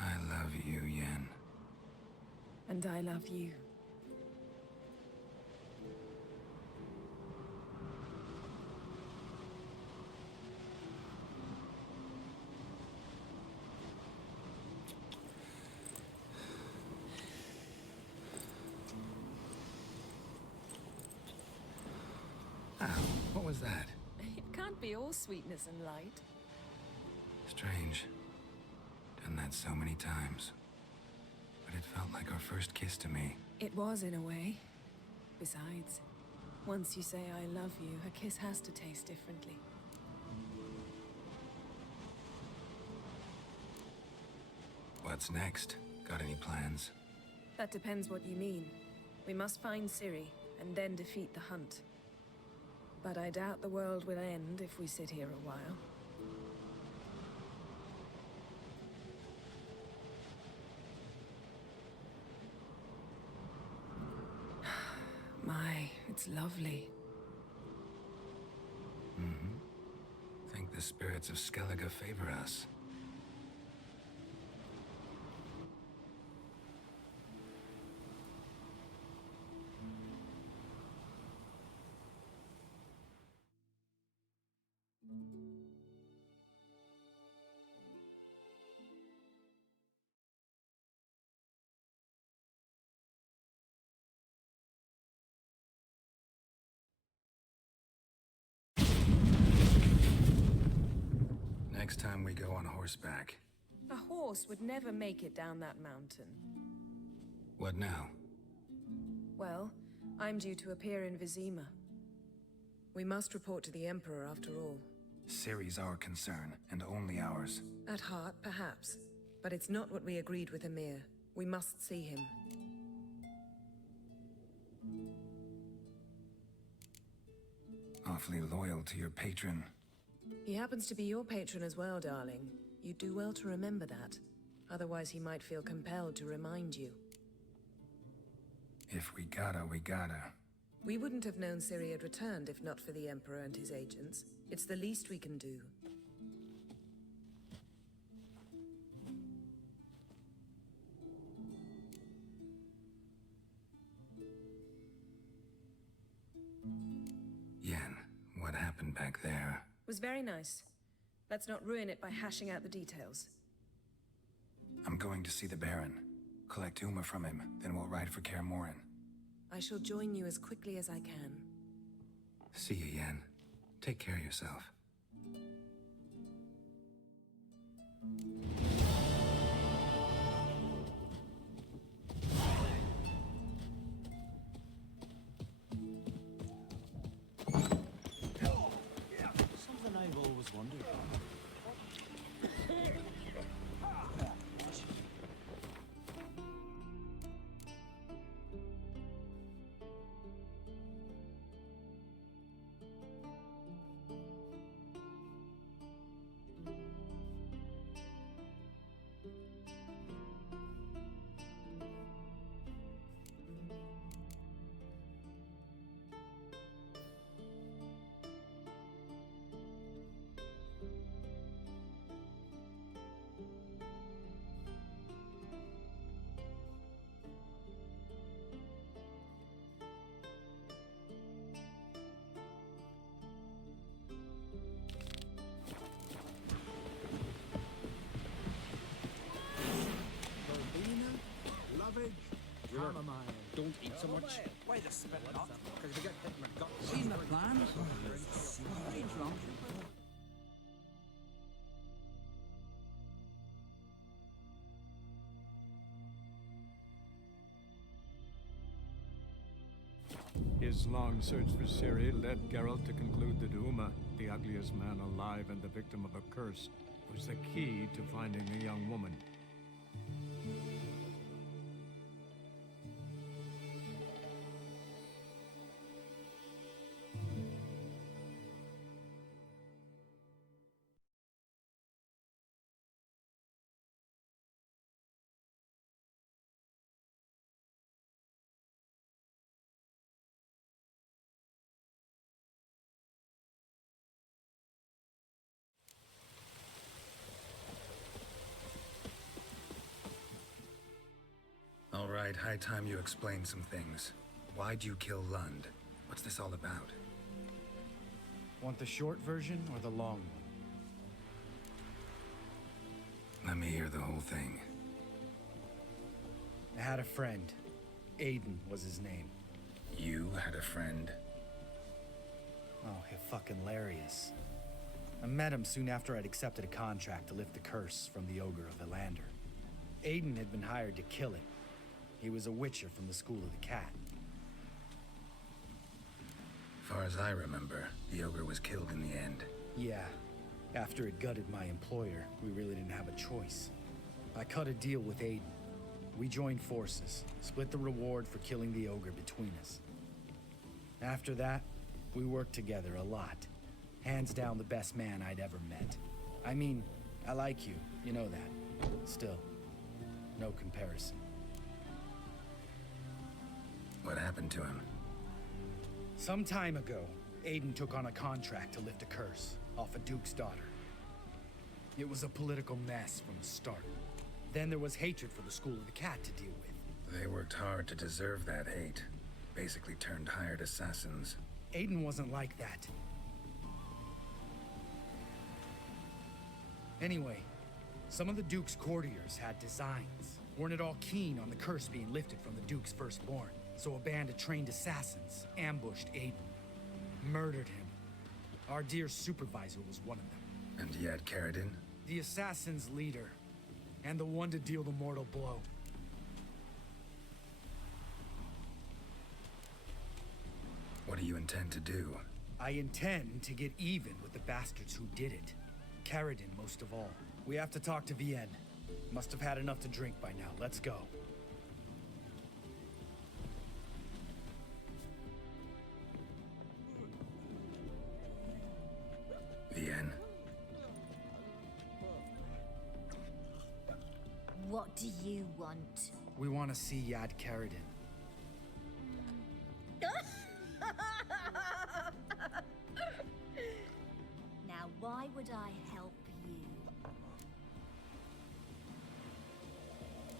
I love you, Yen. And I love you. was that? It can't be all sweetness and light. Strange. Done that so many times. But it felt like our first kiss to me. It was, in a way. Besides, once you say I love you, a kiss has to taste differently. What's next? Got any plans? That depends what you mean. We must find Ciri, and then defeat the hunt. But I doubt the world will end if we sit here a while. My, it's lovely. Think the spirits of Skellige favor us. Next time we go on horseback. A horse would never make it down that mountain. What now? Well, I'm due to appear in Vizima. We must report to the Emperor after all. Ciri's our concern, and only ours. At heart, perhaps. But it's not what we agreed with Emir. We must see him. Awfully loyal to your patron. He happens to be your patron as well, darling. You do well to remember that. Otherwise he might feel compelled to remind you. If we gotta, we gotta. We wouldn't have known Ciri had returned if not for the Emperor and his agents. It's the least we can do. Yen, what happened back there? Was very nice. Let's not ruin it by hashing out the details. I'm going to see the Baron. Collect Uma from him, then we'll ride for Kaer Morhen. I shall join you as quickly as I can. See you, Yen. Take care of yourself. Something I've always wondered. Don't eat so much. Why the spit not? Because you get hit in the gut. Seen the plan? What's wrong? His long search for Ciri led Geralt to conclude that Uma, the ugliest man alive and the victim of a curse, was the key to finding the young woman. All right, high time you explain some things. Why'd you kill Lund? What's this all about? Want the short version or the long one? Let me hear the whole thing. I had a friend. Yrden was his name. You had a friend? Oh, if fucking hilarious. I met him soon after I'd accepted a contract to lift the curse from the Ogre of Elander. Aiden had been hired to kill it. He was a witcher from the School of the Cat. Far as I remember, the ogre was killed in the end. Yeah. After it gutted my employer, we really didn't have a choice. I cut a deal with Aiden. We joined forces, split the reward for killing the ogre between us. After that, we worked together a lot. Hands down the best man I'd ever met. I mean, I like you, you know that. Still, no comparison. What happened to him? Some time ago, Aiden took on a contract to lift a curse off a duke's daughter. It was a political mess from the start. Then there was hatred for the School of the Cat to deal with. They worked hard to deserve that hate. Basically turned hired assassins. Aiden wasn't like that. Anyway, some of the Duke's courtiers had designs. Weren't at all keen on the curse being lifted from the Duke's firstborn. So a band of trained assassins ambushed Aiden. Murdered him. Our dear supervisor was one of them. And yet, Caridin? The assassin's leader. And the one to deal the mortal blow. What do you intend to do? I intend to get even with the bastards who did it. Caridin most of all. We have to talk to Vienne. Must have had enough to drink by now. Let's go. Vienne. What do you want? We want to see Yad Caridin. Now, why would I help you?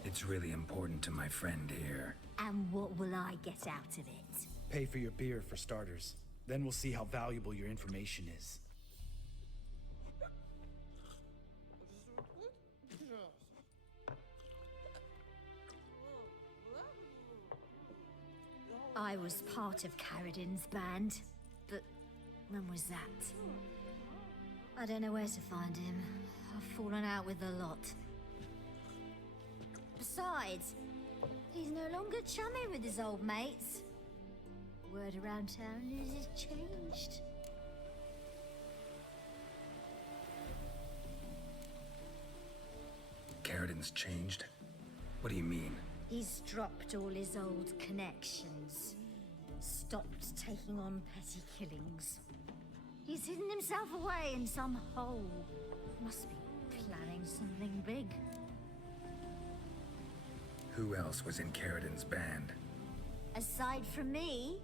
It's really important to my friend here. And what will I get out of it? Pay for your beer, for starters. Then we'll see how valuable your information is. I was part of Caridin's band, but when was that? I don't know where to find him. I've fallen out with a lot. Besides, he's no longer chummy with his old mates. Word around town is he's changed. Caridin's changed? What do you mean? He's dropped all his old connections. Stopped taking on petty killings. He's hidden himself away in some hole. Must be planning something big. Who else was in Caridin's band? Aside from me,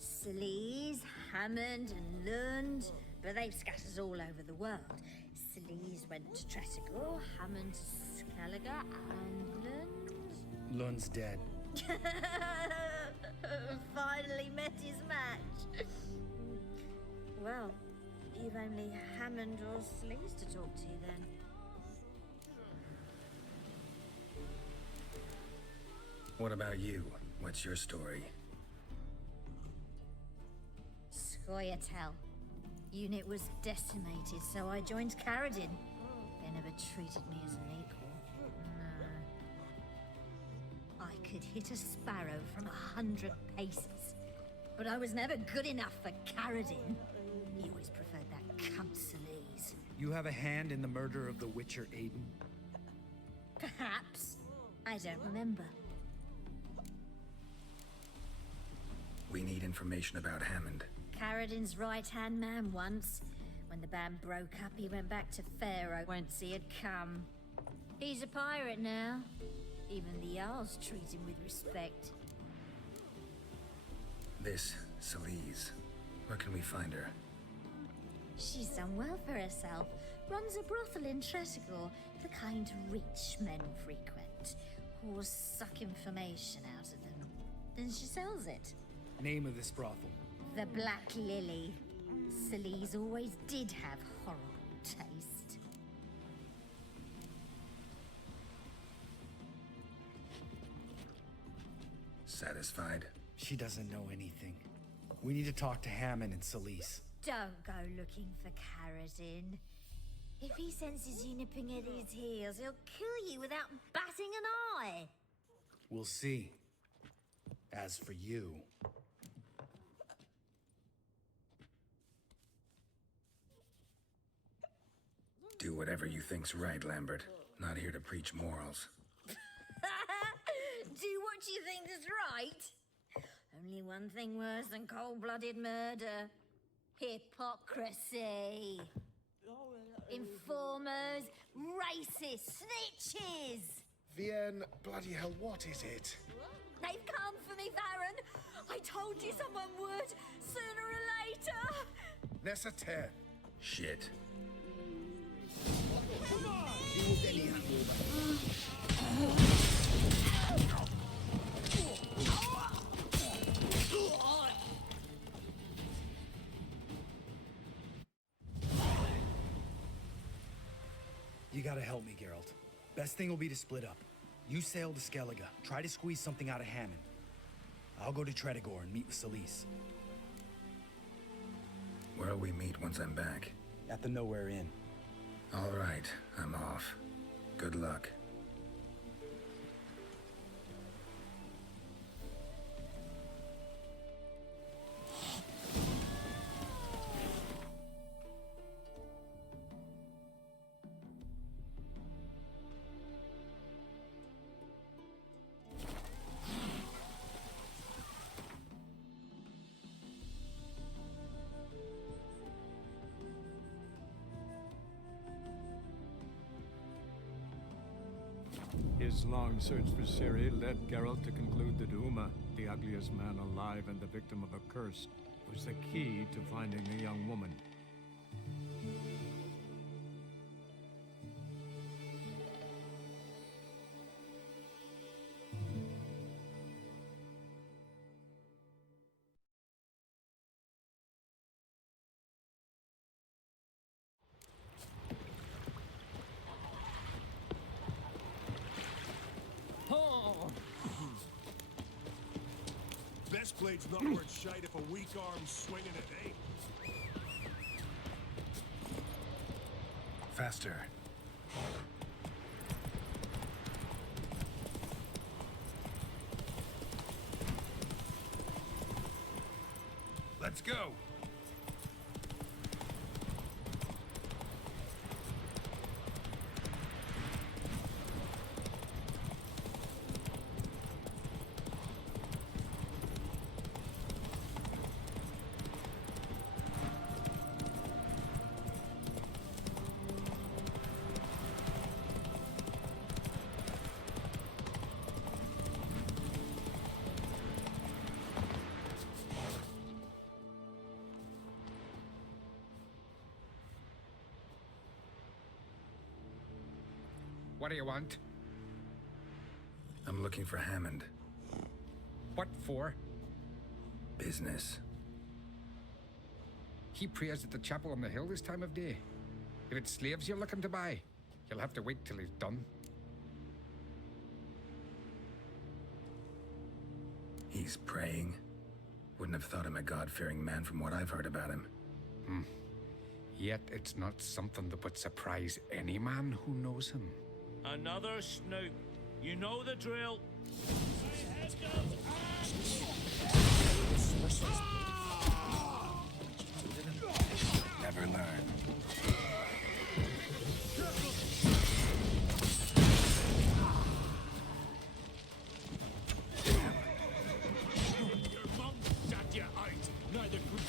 Sleaze, Hammond, and Lund, but they've scattered all over the world. Sleaze went to Tresigor, Hammond to Skellige, and Lund... Lund's dead. Finally met his match. Well, you've only Hammond or Sleaze to talk to then. What about you? What's your story? Scoia'tael. Unit was decimated, so I joined Caridin. They never treated me as an equal. No. I could hit a sparrow from 100 paces, but I was never good enough for Caridin. He always preferred that cunt Sleaze. You have a hand in the murder of the Witcher Aiden? Perhaps. I don't remember. We need information about Hammond. Caridin's right-hand man once. When the band broke up, he went back to Pharaoh once he had come. He's a pirate now. Even the Jarls treat him with respect. This, Sleaze. Where can we find her? She's done well for herself. Runs a brothel in Tresigor, the kind rich men frequent. Whores suck information out of them. Then she sells it. Name of this brothel? The Black Lily. Sleaze always did have horrible taste. Satisfied? She doesn't know anything. We need to talk to Hammond and Sleaze. Don't go looking for Karazin. If he senses you nipping at his heels, he'll kill you without batting an eye. We'll see. As for you... Do whatever you think's right, Lambert. Not here to preach morals. Do what you think is right. Only one thing worse than cold-blooded murder. Hypocrisy. Informers, racists, snitches. Vienne, bloody hell, what is it? They've come for me, Baron. I told you someone would, sooner or later. Necessary. Shit. You gotta help me, Geralt. Best thing will be to split up. You sail to Skellige, try to squeeze something out of Hammond. I'll go to Tredegor and meet with Solis. Where'll we meet once I'm back? At the Nowhere Inn. All right, I'm off. Good luck. His long search for Ciri led Geralt to conclude that Uma, the ugliest man alive and the victim of a curse, was the key to finding the young woman. Best blade's not worth shite if a weak arm's swinging it, eh? Faster. Let's go! What do you want? I'm looking for Hammond. What for? Business. He prays at the chapel on the hill this time of day. If it's slaves you're looking to buy, you'll have to wait till he's done. He's praying. Wouldn't have thought him a God-fearing man from what I've heard about him. Yet it's not something that would surprise any man who knows him. Another snoop. You know the drill. Never learn. Your mum sat you out. Neither good.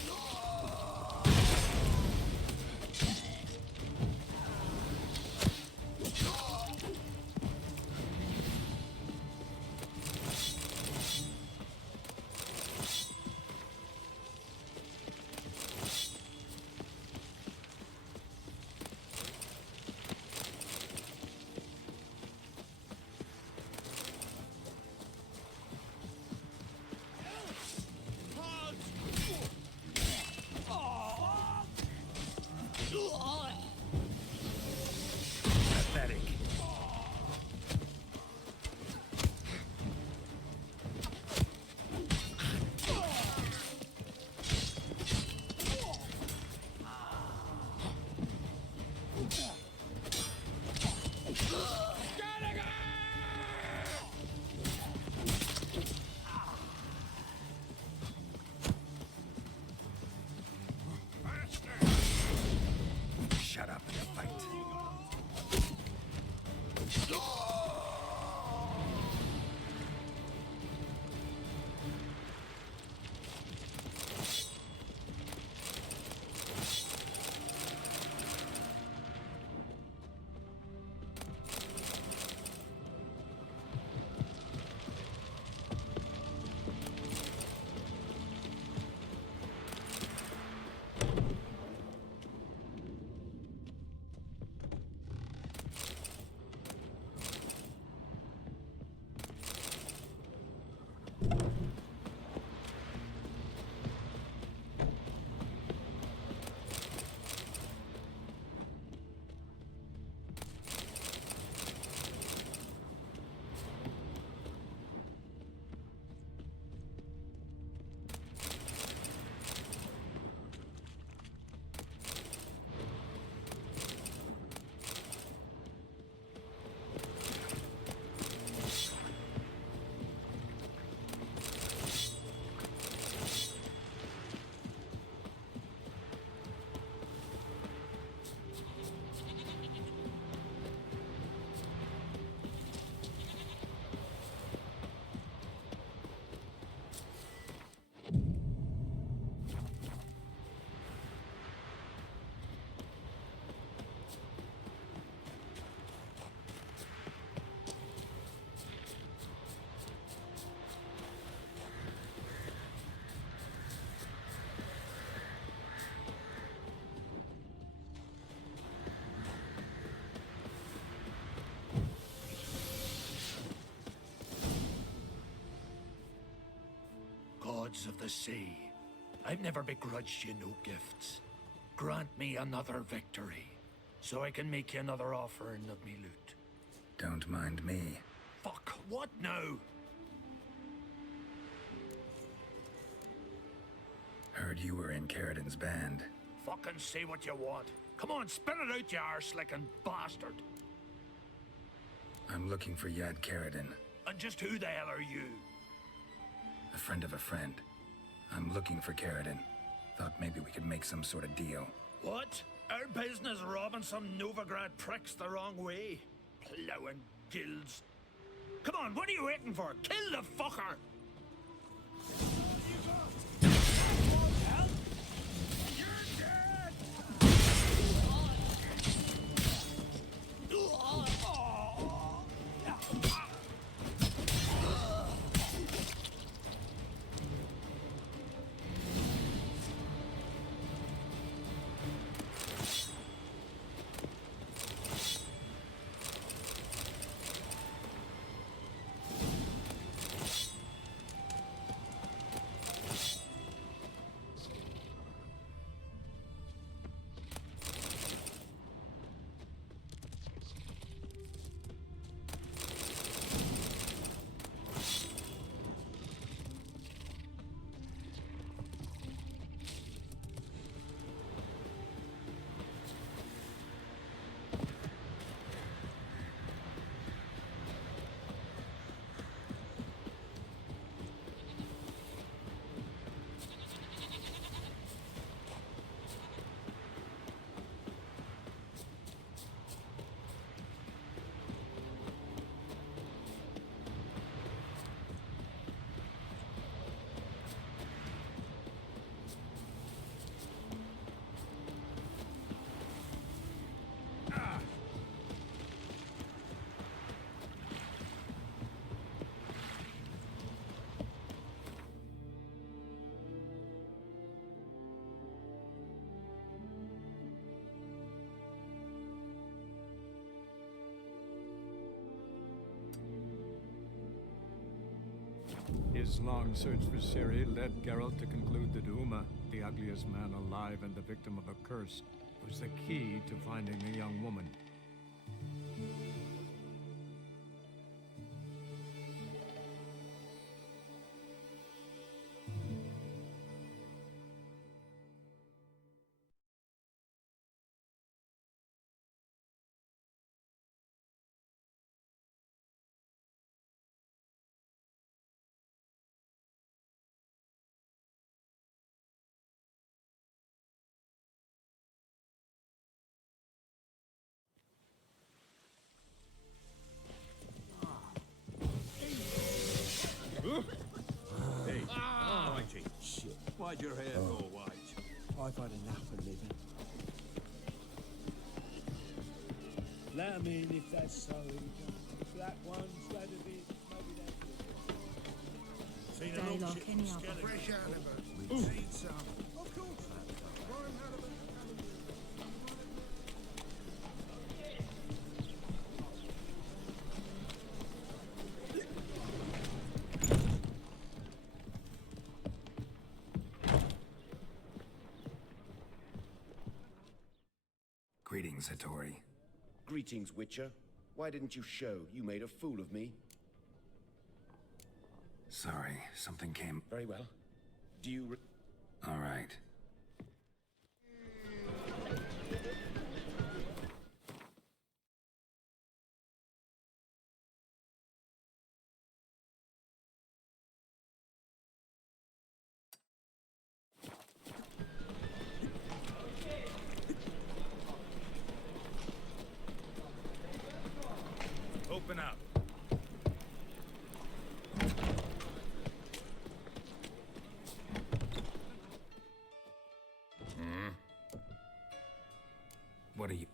gods of the sea, I've never begrudged you no gifts. Grant me another victory, so I can make you another offering of me loot. Don't mind me. Fuck, what now? Heard you were in Caridan's band. Fucking say what you want. Come on, spit it out, you arse-licking bastard. I'm looking for Yad Caridan. And just who the hell are you? A friend of a friend. I'm looking for Caridan. Thought maybe we could make some sort of deal. What? Our business robbing some Novigrad pricks the wrong way? Plowing guilds. Come on, what are you waiting for? Kill the fucker! His long search for Ciri led Geralt to conclude that Uma, the ugliest man alive and the victim of a curse, was the key to finding the young woman. Hey, Archie. Shit. Why'd your hair go white? I've had enough of living. Let 'em in if that's so. Black ones, red of it, maybe they... Seen an old ship fresh out of her. We've seen some. Of course. Ryan had a Greetings, Hattori. Greetings, Witcher. Why didn't you show? You made a fool of me. Sorry, something came... Very well. Do you... All right. Open up. What are you...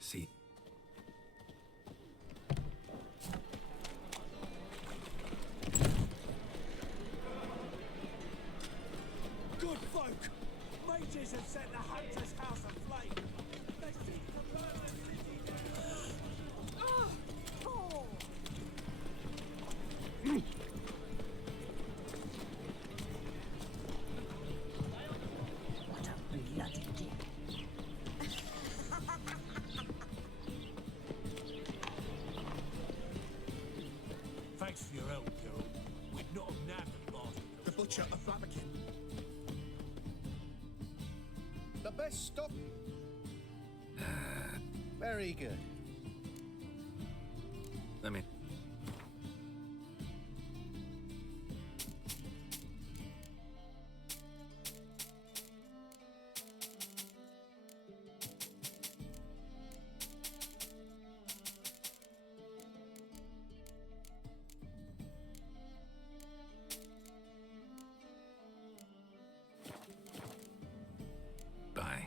See... Good folk! stop. Very good. Let me... Bye.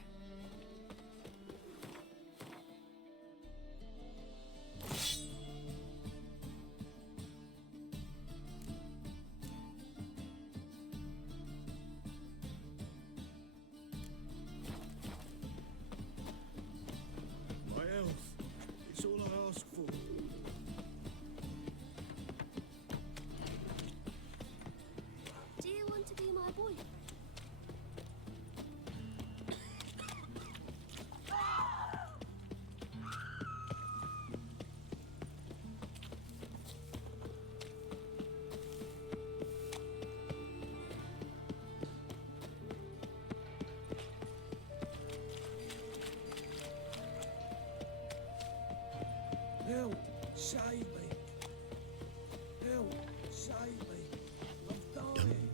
My health. It's all I ask for. Do you want to be my boyfriend? Help! Save me! Help! Save me! I'm dying!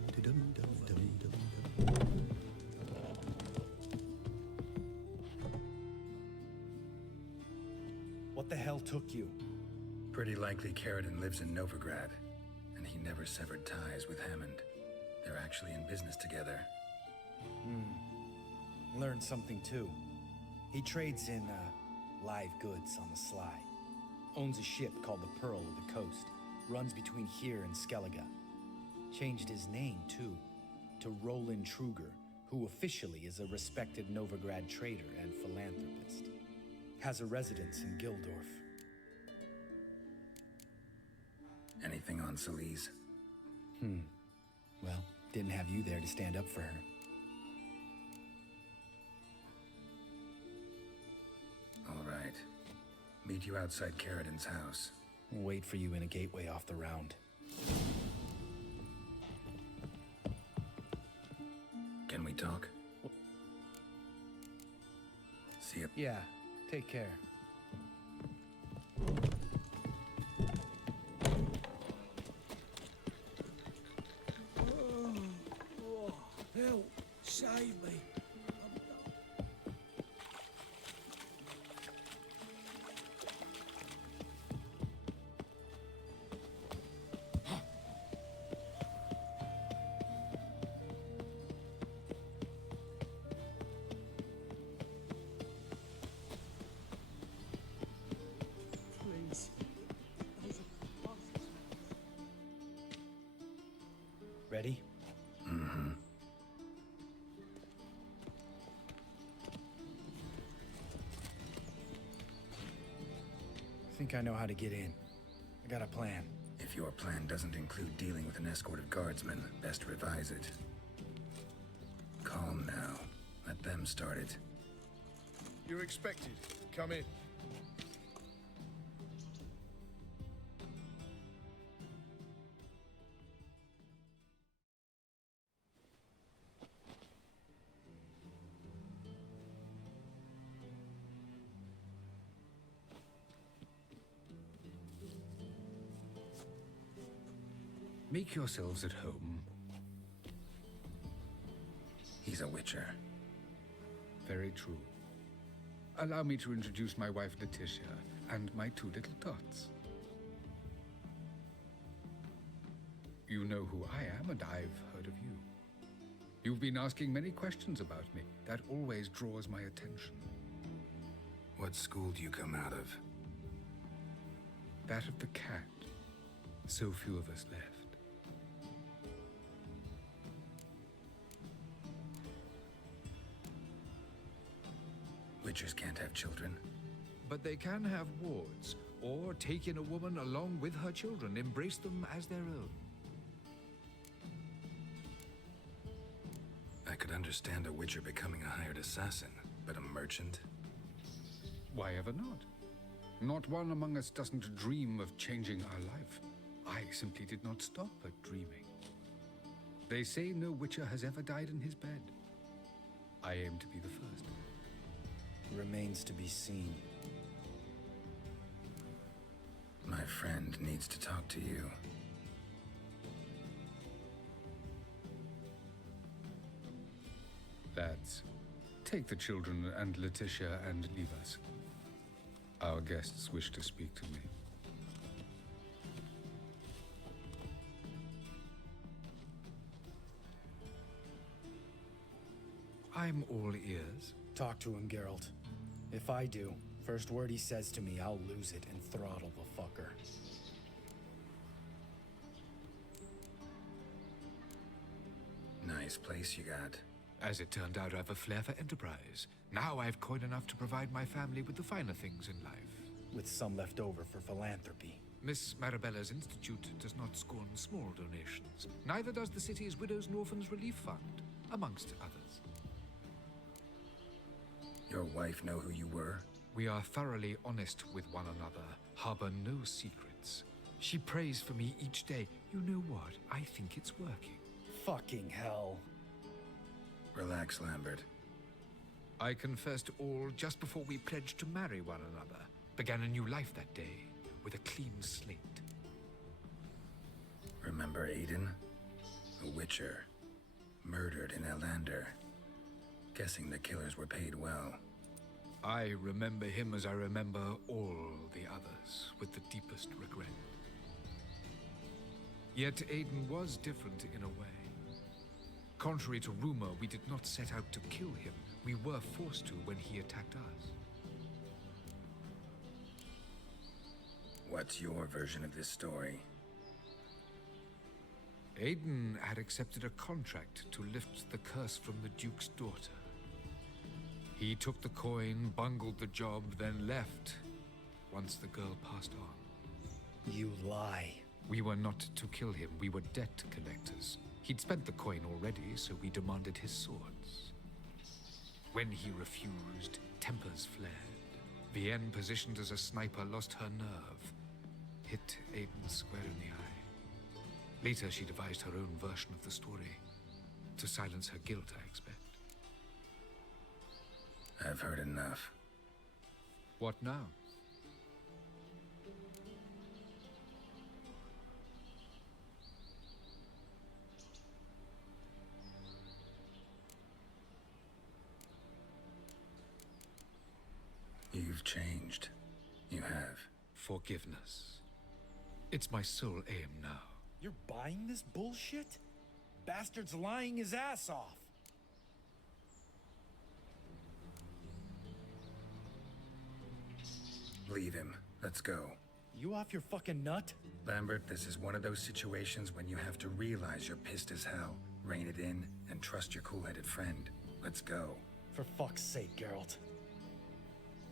What the hell took you? Pretty likely Carradine lives in Novigrad, and he never severed ties with Hammond. They're actually in business together. Learned something too. He trades in live goods on the sly. Owns a ship called the Pearl of the Coast. Runs between here and Skellige. Changed his name too, to Roland Truger, who officially is a respected Novigrad trader and philanthropist. Has a residence in Gildorf. Anything on Celise? Well, didn't have you there to stand up for her. All right. Meet you outside Carradine's house. We'll wait for you in a gateway off the round. Can we talk? See you. Yeah, take care. Help! Save me! Please. Ready? Mm-hmm. I think I know how to get in. I got a plan. If your plan doesn't include dealing with an escort of guardsmen, best revise it. Calm now. Let them start it. You're expected. Come in. Make yourselves at home. He's a witcher. Very true. Allow me to introduce my wife, Letitia, and my two little tots. You know who I am, and I've heard of you. You've been asking many questions about me. That always draws my attention. What school do you come out of? That of the cat. So few of us left. Witchers can't have children. But they can have wards, or take in a woman along with her children, embrace them as their own. I could understand a witcher becoming a hired assassin, but a merchant? Why ever not? Not one among us doesn't dream of changing our life. I simply did not stop at dreaming. They say no witcher has ever died in his bed. I aim to be the first. remains to be seen. My friend needs to talk to you. Lads, take the children and Letitia and leave us. Our guests wish to speak to me. I'm all ears. Talk to him, Geralt. If I do, first word he says to me, I'll lose it and throttle the fucker. Nice place you got. As it turned out, I've a flair for enterprise. Now I've coin enough to provide my family with the finer things in life. With some left over for philanthropy. Miss Marabella's institute does not scorn small donations. Neither does the city's Widows and Orphans Relief Fund, amongst others. Your wife know who you were? We are thoroughly honest with one another, harbor no secrets. She prays for me each day. You know what? I think it's working. Fucking hell. Relax, Lambert. I confessed all just before we pledged to marry one another. Began a new life that day, with a clean slate. Remember Aiden? A witcher. Murdered in Elander. Guessing the killers were paid well. I remember him as I remember all the others, with the deepest regret. Yet Aiden was different in a way. Contrary to rumor, we did not set out to kill him. We were forced to when he attacked us. What's your version of this story? Aiden had accepted a contract to lift the curse from the Duke's daughter. He took the coin, bungled the job, then left once the girl passed on. You lie. We were not to kill him. We were debt collectors. He'd spent the coin already, so we demanded his swords. When he refused, tempers flared. Vienne, positioned as a sniper, lost her nerve. Hit Aiden square in the eye. Later, she devised her own version of the story. To silence her guilt, I expect. I've heard enough. What now? You've changed. You have. Forgiveness. It's my sole aim now. You're buying this bullshit? Bastard's lying his ass off. Leave him. Let's go. You off your fucking nut? Lambert, this is one of those situations when you have to realize you're pissed as hell, rein it in, and trust your cool-headed friend. Let's go. For fuck's sake, Geralt.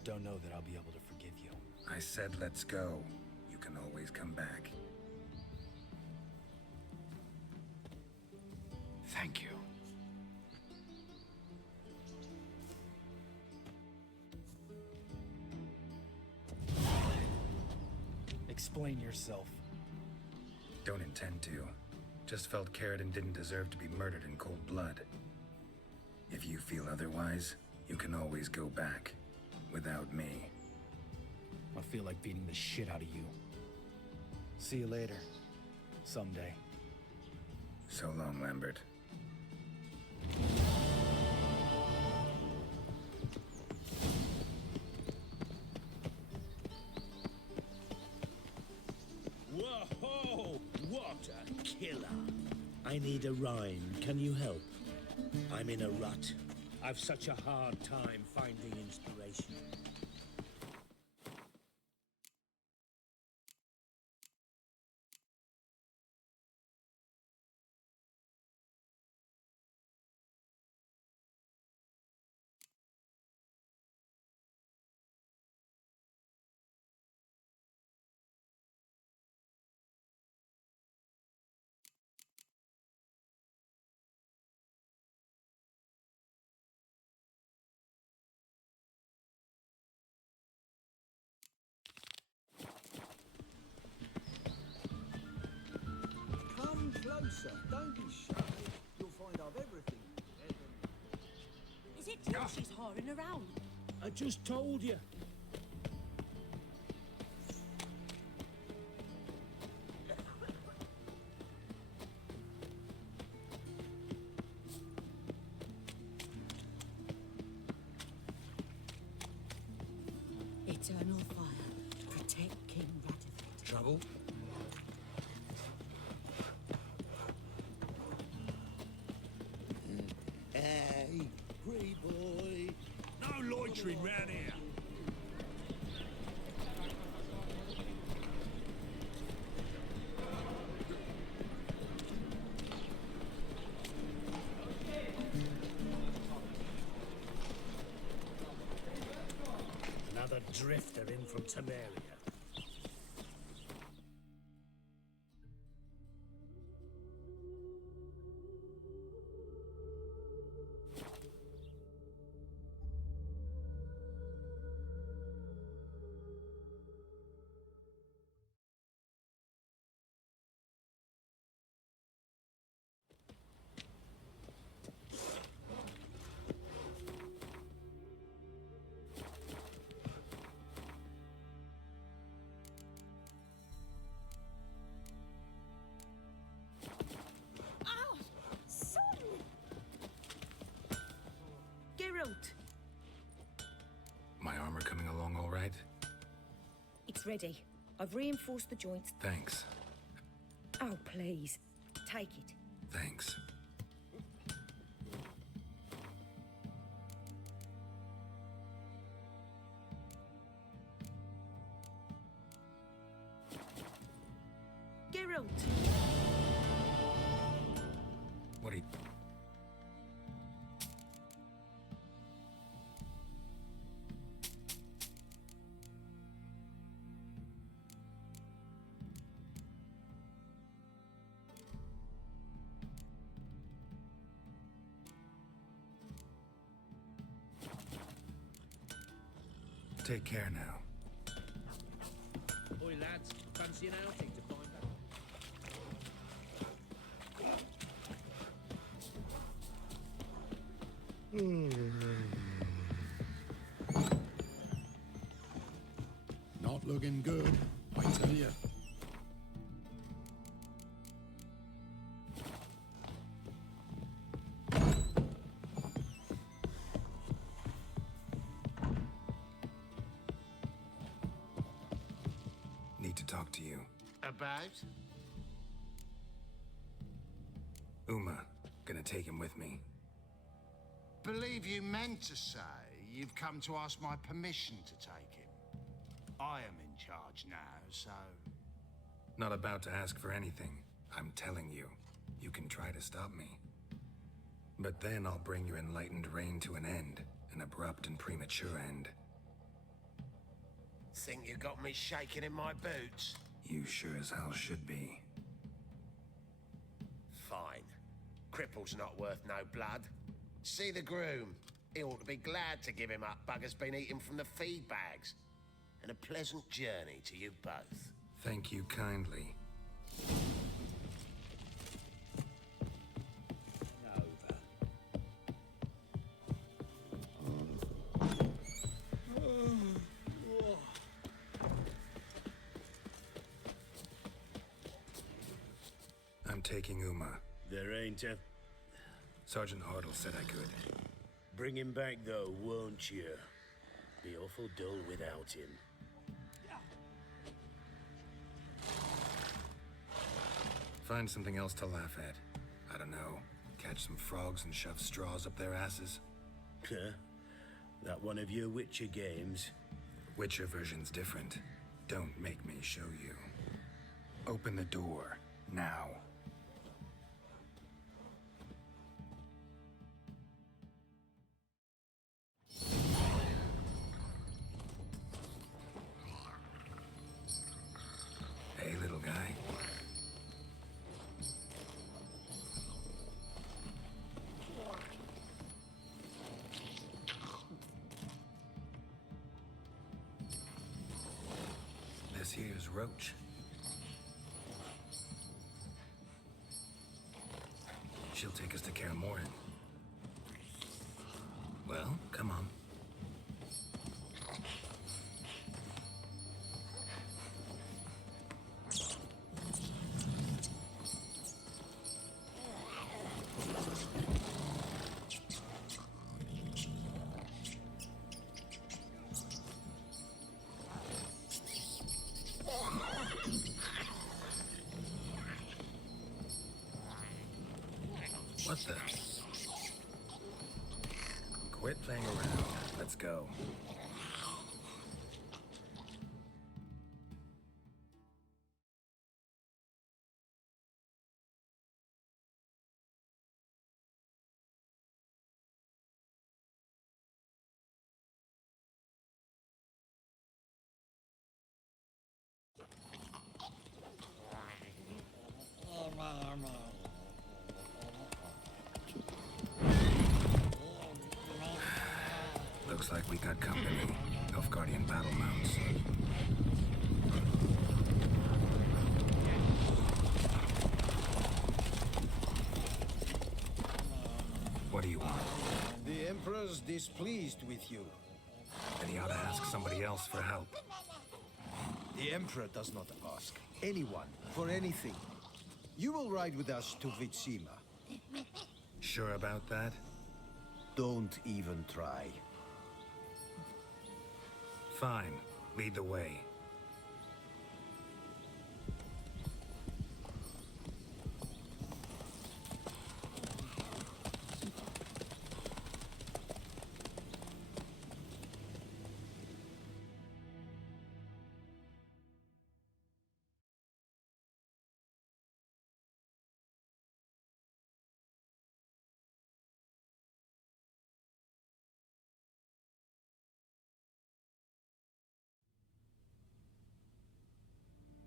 Don't know that I'll be able to forgive you. I said let's go. You can always come back. Thank you. Explain yourself. Don't intend to. Just felt Caridan didn't deserve to be murdered in cold blood. If you feel otherwise, you can always go back. Without me. I feel like beating the shit out of you. See you later. Someday. So long, Lambert. Whoa! What a killer! I need a rhyme. Can you help? I'm in a rut. I've such a hard time finding inspiration. Closer, don't be shy. You'll find I've everything. Is it true she's whoring around? I just told you. Eternal fire. Protect King Radivit. Trouble? Hey, free boy. No loitering round here. Another drifter in from Temeria. Geralt! My armor coming along all right? It's ready. I've reinforced the joints. Thanks. Oh, please. Take it. Thanks. Geralt! What are you... Take care now. Oi, lads, fancy an outing to find out? Not looking good, I tell you. Need to talk to you. About? Uma, gonna take him with me. Believe you meant to say you've come to ask my permission to take him. I am in charge now, so... Not about to ask for anything. I'm telling you, you can try to stop me. But then I'll bring your enlightened reign to an end, an abrupt and premature end. Think you got me shaking in my boots? You sure as hell should be. Fine. Cripple's not worth no blood. See the groom. He ought to be glad to give him up. Bugger's been eating from the feed bags. And a pleasant journey to you both. Thank you kindly. I'm taking Uma. There ain't a... Sergeant Hartle said I could. Bring him back, though, won't you? Be awful dull without him. Find something else to laugh at. I don't know. Catch some frogs and shove straws up their asses. Huh? That one of your Witcher games? Witcher version's different. Don't make me show you. Open the door, now. Hey, little guy. This here's Roach. She'll take us to Kaer Morhen. Well, come on. What the? Quit playing around. Let's go. Looks like we got company. Nilfgaardian battle mounts. What do you want? The Emperor's displeased with you. Then he ought to ask somebody else for help. The Emperor does not ask anyone for anything. You will ride with us to Vitsima. Sure about that? Don't even try. Fine. Lead the way.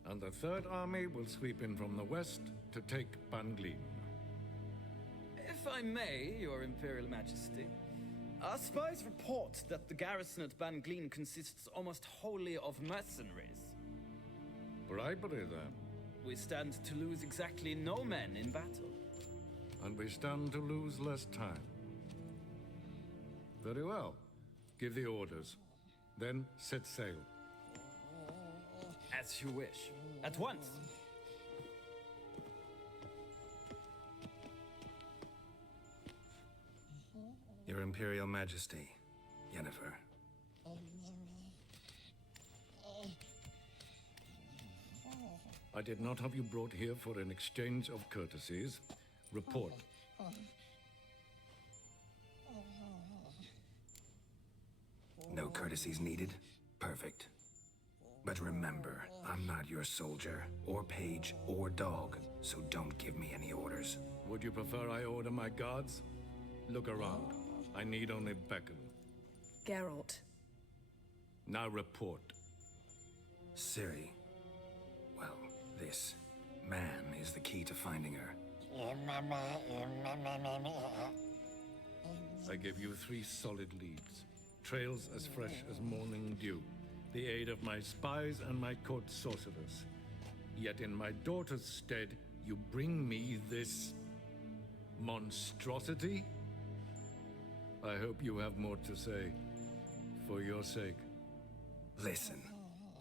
And the Third Army will sweep in from the west to take Banglin. If I may, Your Imperial Majesty, our spies report that the garrison at Banglin consists almost wholly of mercenaries. Bribery, then. We stand to lose exactly no men in battle. And we stand to lose less time. Very well. Give the orders. Then set sail. As you wish. At once. Your Imperial Majesty, Yennefer. I did not have you brought here for an exchange of courtesies. Report. No courtesies needed? Perfect. But remember, I'm not your soldier, or page, or dog, so don't give me any orders. Would you prefer I order my guards? Look around. I need only beckon. Geralt. Now report. Ciri. Well, this man is the key to finding her. I give you 3 solid leads. Trails as fresh as morning dew. The aid of my spies and my court sorcerers. Yet in my daughter's stead, you bring me this monstrosity? I hope you have more to say, for your sake. Listen,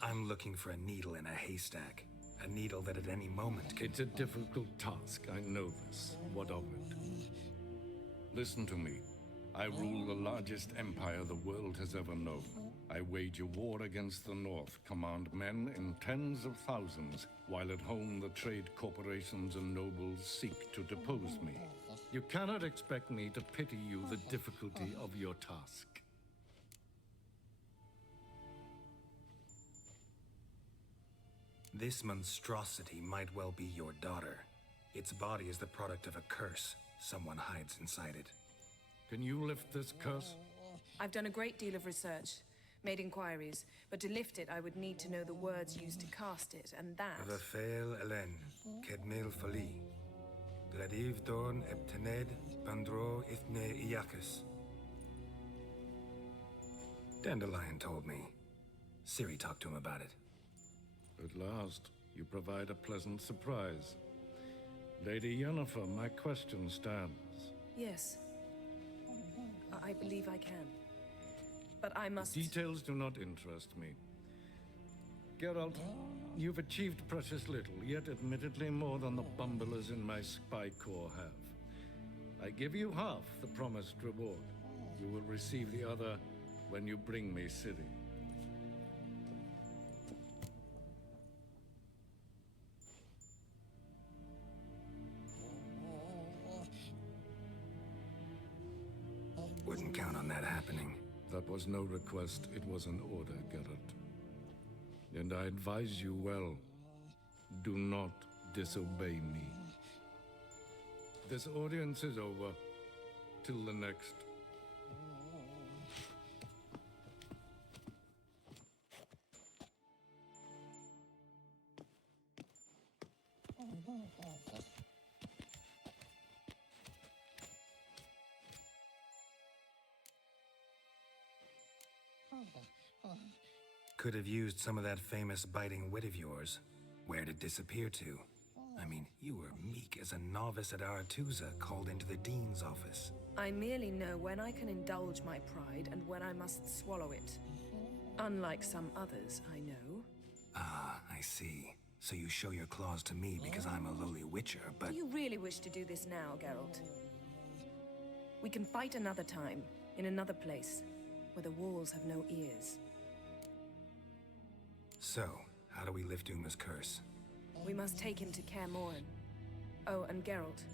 I'm looking for a needle in a haystack. A needle that at any moment could... It's a difficult task, I know this. What of it? Listen to me. I rule the largest empire the world has ever known. I wage a war against the North, command men in tens of thousands, while at home the trade corporations and nobles seek to depose me. You cannot expect me to pity you the difficulty of your task. This monstrosity might well be your daughter. Its body is the product of a curse. Someone hides inside it. Can you lift this curse? I've done a great deal of research, made inquiries, but to lift it I would need to know the words used to cast it, and that... Vafel Elen, Kedmil Fali, Gladiv Dorn Eptened, Pandro Ithne Iacus. Dandelion told me. Ciri talked to him about it. At last, you provide a pleasant surprise. Lady Yennefer, my question stands. Yes. I believe I can. But I must... Details do not interest me. Geralt, you've achieved precious little, yet admittedly more than the bumblers in my spy corps have. I give you half the promised reward. You will receive the other when you bring me Ciri. was no request, it was an order, Geralt. And I advise you well, do not disobey me. This audience is over. Till the next. Could have used some of that famous biting wit of yours. Where'd it disappear to? I mean, you were meek as a novice at Aretuza called into the Dean's office. I merely know when I can indulge my pride and when I must swallow it. Unlike some others, I know. Ah, I see. So you show your claws to me because I'm a lowly witcher, but... Do you really wish to do this now, Geralt? We can fight another time, in another place, where the walls have no ears. So, how do we lift Uma's curse? We must take him to Kaer Morhen. Oh, and Geralt,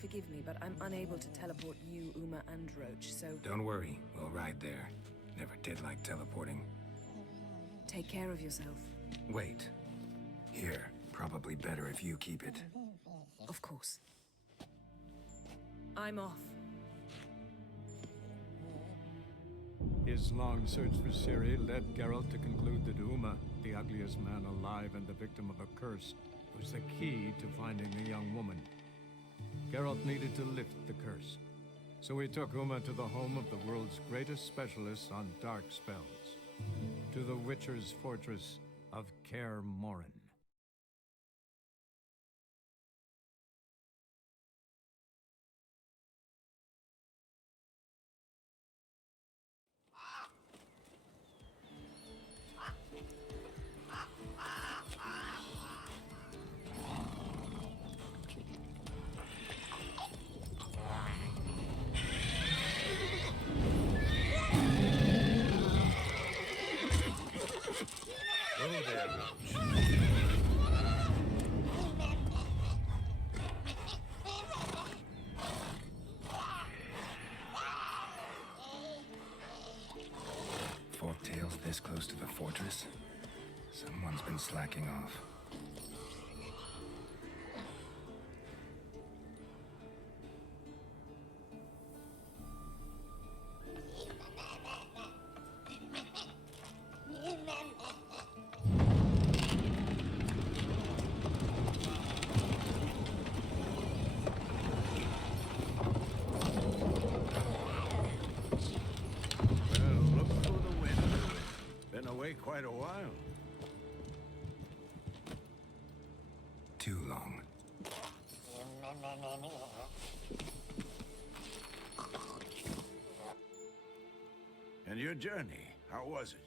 forgive me, but I'm unable to teleport you, Uma, and Roach, so... Don't worry, we'll ride there. Never did like teleporting. Take care of yourself. Wait. Here, probably better if you keep it. Of course. I'm off. His long search for Ciri led Geralt to conclude that Uma, the ugliest man alive and the victim of a curse, was the key to finding the young woman. Geralt needed to lift the curse, so he took Uma to the home of the world's greatest specialist on dark spells, to the Witcher's fortress of Kaer Morhen. Forktails this close to the fortress? Someone's been slacking off. Quite a while. Too long. And your journey, how was it?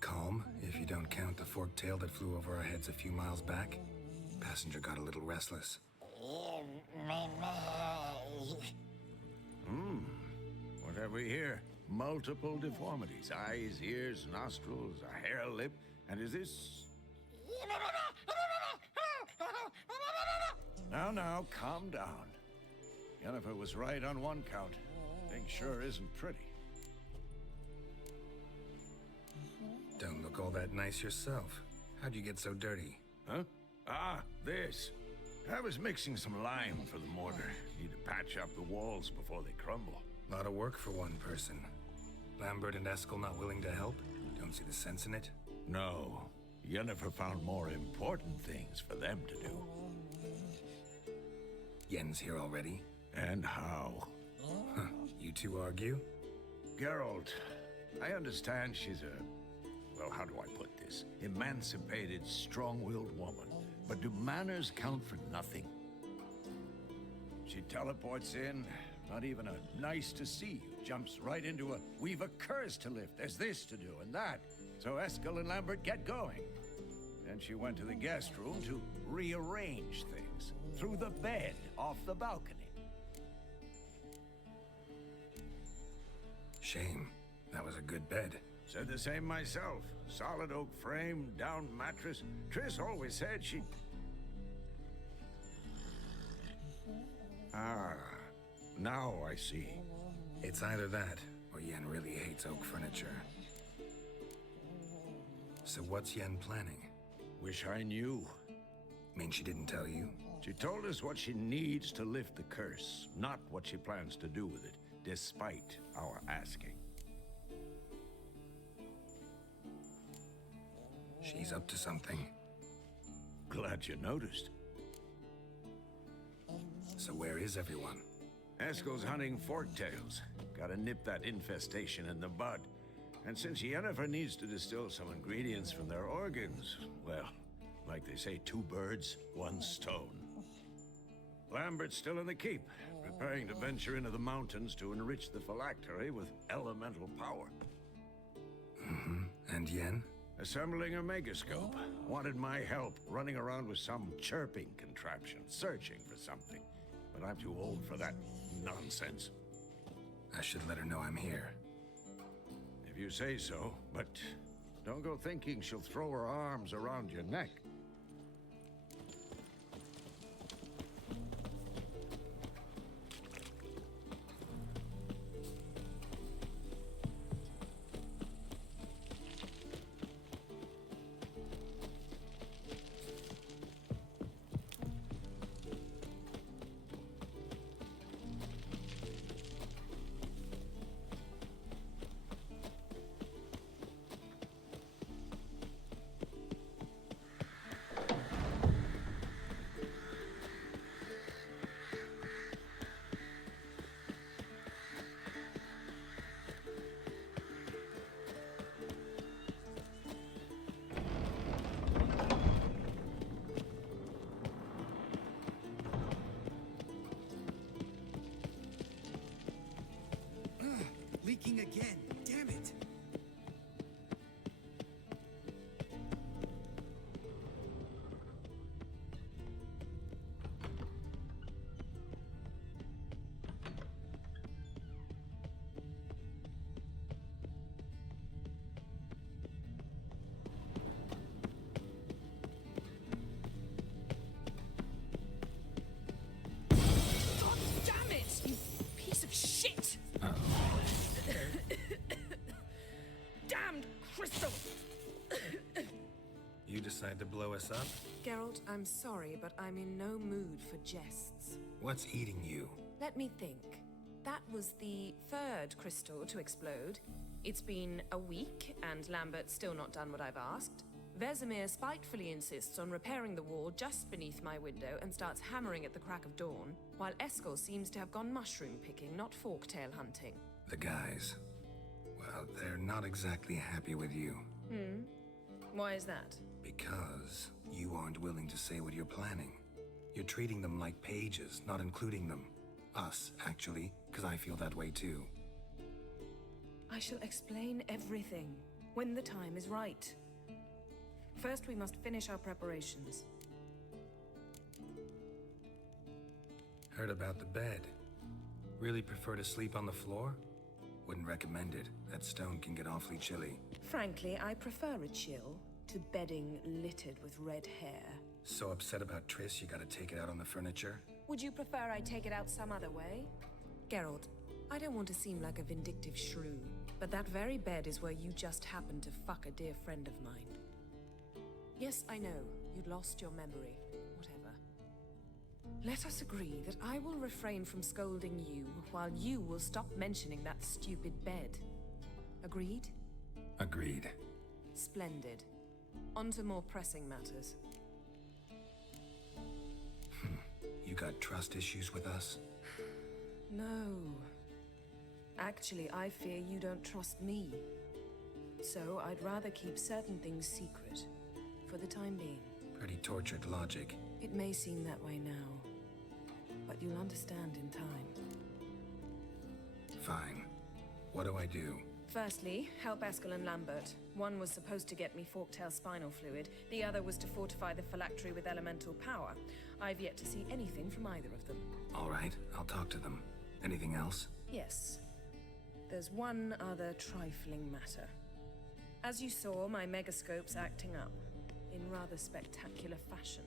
Calm, if you don't count the forktail that flew over our heads a few miles back. Passenger got a little restless. What have we here? Multiple deformities. Eyes, ears, nostrils, a hair lip. And is this... Now, calm down. Yennefer was right on one count. Thing sure isn't pretty. Don't look all that nice yourself. How'd you get so dirty? Huh? Ah, this. I was mixing some lime for the mortar. Need to patch up the walls before they crumble. A lot of work for one person. Lambert and Eskel not willing to help? Don't see the sense in it? No. Yennefer found more important things for them to do. Yen's here already? And how? Huh. You two argue? Geralt, I understand she's a... well, how do I put this? Emancipated, strong-willed woman. But do manners count for nothing? She teleports in, not even a nice to see you. Jumps right into a, we've a curse to lift, there's this to do and that. So Eskel and Lambert get going. Then she went to the guest room to rearrange things. Through the bed, off the balcony. Shame. That was a good bed. Said the same myself. Solid oak frame, down mattress. Triss always said she... Ah, now I see. It's either that, or Yen really hates oak furniture. So what's Yen planning? Wish I knew. Mean she didn't tell you? She told us what she needs to lift the curse, not what she plans to do with it, despite our asking. She's up to something. Glad you noticed. So where is everyone? Eskel's hunting forktails. Gotta nip that infestation in the bud. And since Yennefer needs to distill some ingredients from their organs, well, like they say, 2 birds, 1 stone. Lambert's still in the keep, preparing to venture into the mountains to enrich the phylactery with elemental power. And Yen? Assembling a megascope. Wanted my help running around with some chirping contraption, searching for something. But I'm too old for that nonsense. I should let her know I'm here. If you say so, but don't go thinking she'll throw her arms around your neck. Leaking again. Damn it. God damn it, you piece of shit! Damned crystal! You decide to blow us up? Geralt, I'm sorry, but I'm in no mood for jests. What's eating you? Let me think. That was the 3rd crystal to explode. It's been a week, and Lambert's still not done what I've asked. Vesemir spitefully insists on repairing the wall just beneath my window and starts hammering at the crack of dawn, while Eskel seems to have gone mushroom picking, not forktail hunting. The guys. Well, they're not exactly happy with you. Why is that? Because you aren't willing to say what you're planning. You're treating them like pages, not including them. Us, actually, because I feel that way too. I shall explain everything when the time is right. First, we must finish our preparations. Heard about the bed. Really prefer to sleep on the floor? Wouldn't recommend it. That stone can get awfully chilly. Frankly, I prefer a chill to bedding littered with red hair. So upset about Triss, you gotta take it out on the furniture? Would you prefer I take it out some other way? Geralt, I don't want to seem like a vindictive shrew, but that very bed is where you just happened to fuck a dear friend of mine. Yes, I know, you'd lost your memory. Whatever. Let us agree that I will refrain from scolding you, while you will stop mentioning that stupid bed. Agreed? Agreed. Splendid. On to more pressing matters. You got trust issues with us? No. Actually, I fear you don't trust me. So I'd rather keep certain things secret, for the time being. Pretty tortured logic. It may seem that way now, but you'll understand in time. Fine. What do I do? Firstly, help Eskel and Lambert. One was supposed to get me forktail spinal fluid, the other was to fortify the phylactery with elemental power. I've yet to see anything from either of them. All right, I'll talk to them. Anything else? Yes. There's one other trifling matter. As you saw, my megascope's acting up, in rather spectacular fashion.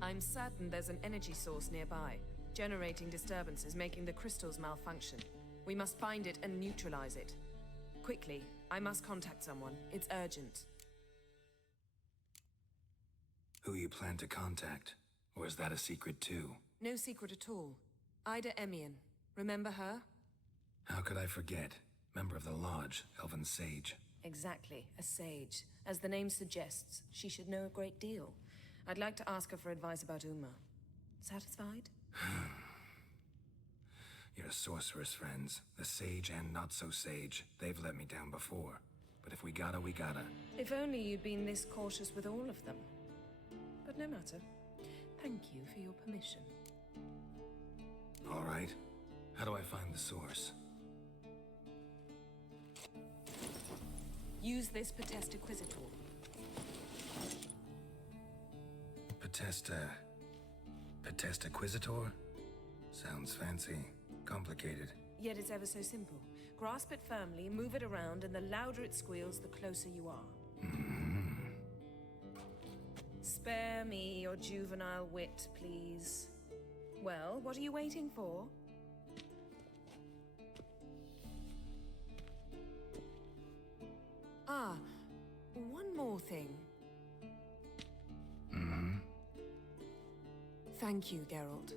I'm certain there's an energy source nearby, generating disturbances, making the crystals malfunction. We must find it and neutralize it. quickly. I must contact someone. It's urgent. Who you plan to contact? Or is that a secret too? No secret at all. Ida Emian. Remember her? How could I forget? Member of the Lodge, Elven Sage. Exactly, a sage. As the name suggests, she should know a great deal. I'd like to ask her for advice about Uma. Satisfied? Your sorceress friends, the sage and not-so-sage, they've let me down before. But if we gotta, we gotta. If only you'd been this cautious with all of them. But no matter. Thank you for your permission. All right. How do I find the source? Use this Potesta Quisitor. Potesta Quisitor? Sounds fancy. Complicated. Yet it's ever so simple. Grasp it firmly, move it around, and the louder it squeals, the closer you are. Spare me your juvenile wit, please. Well, what are you waiting for? Ah, one more thing. Thank you, Geralt.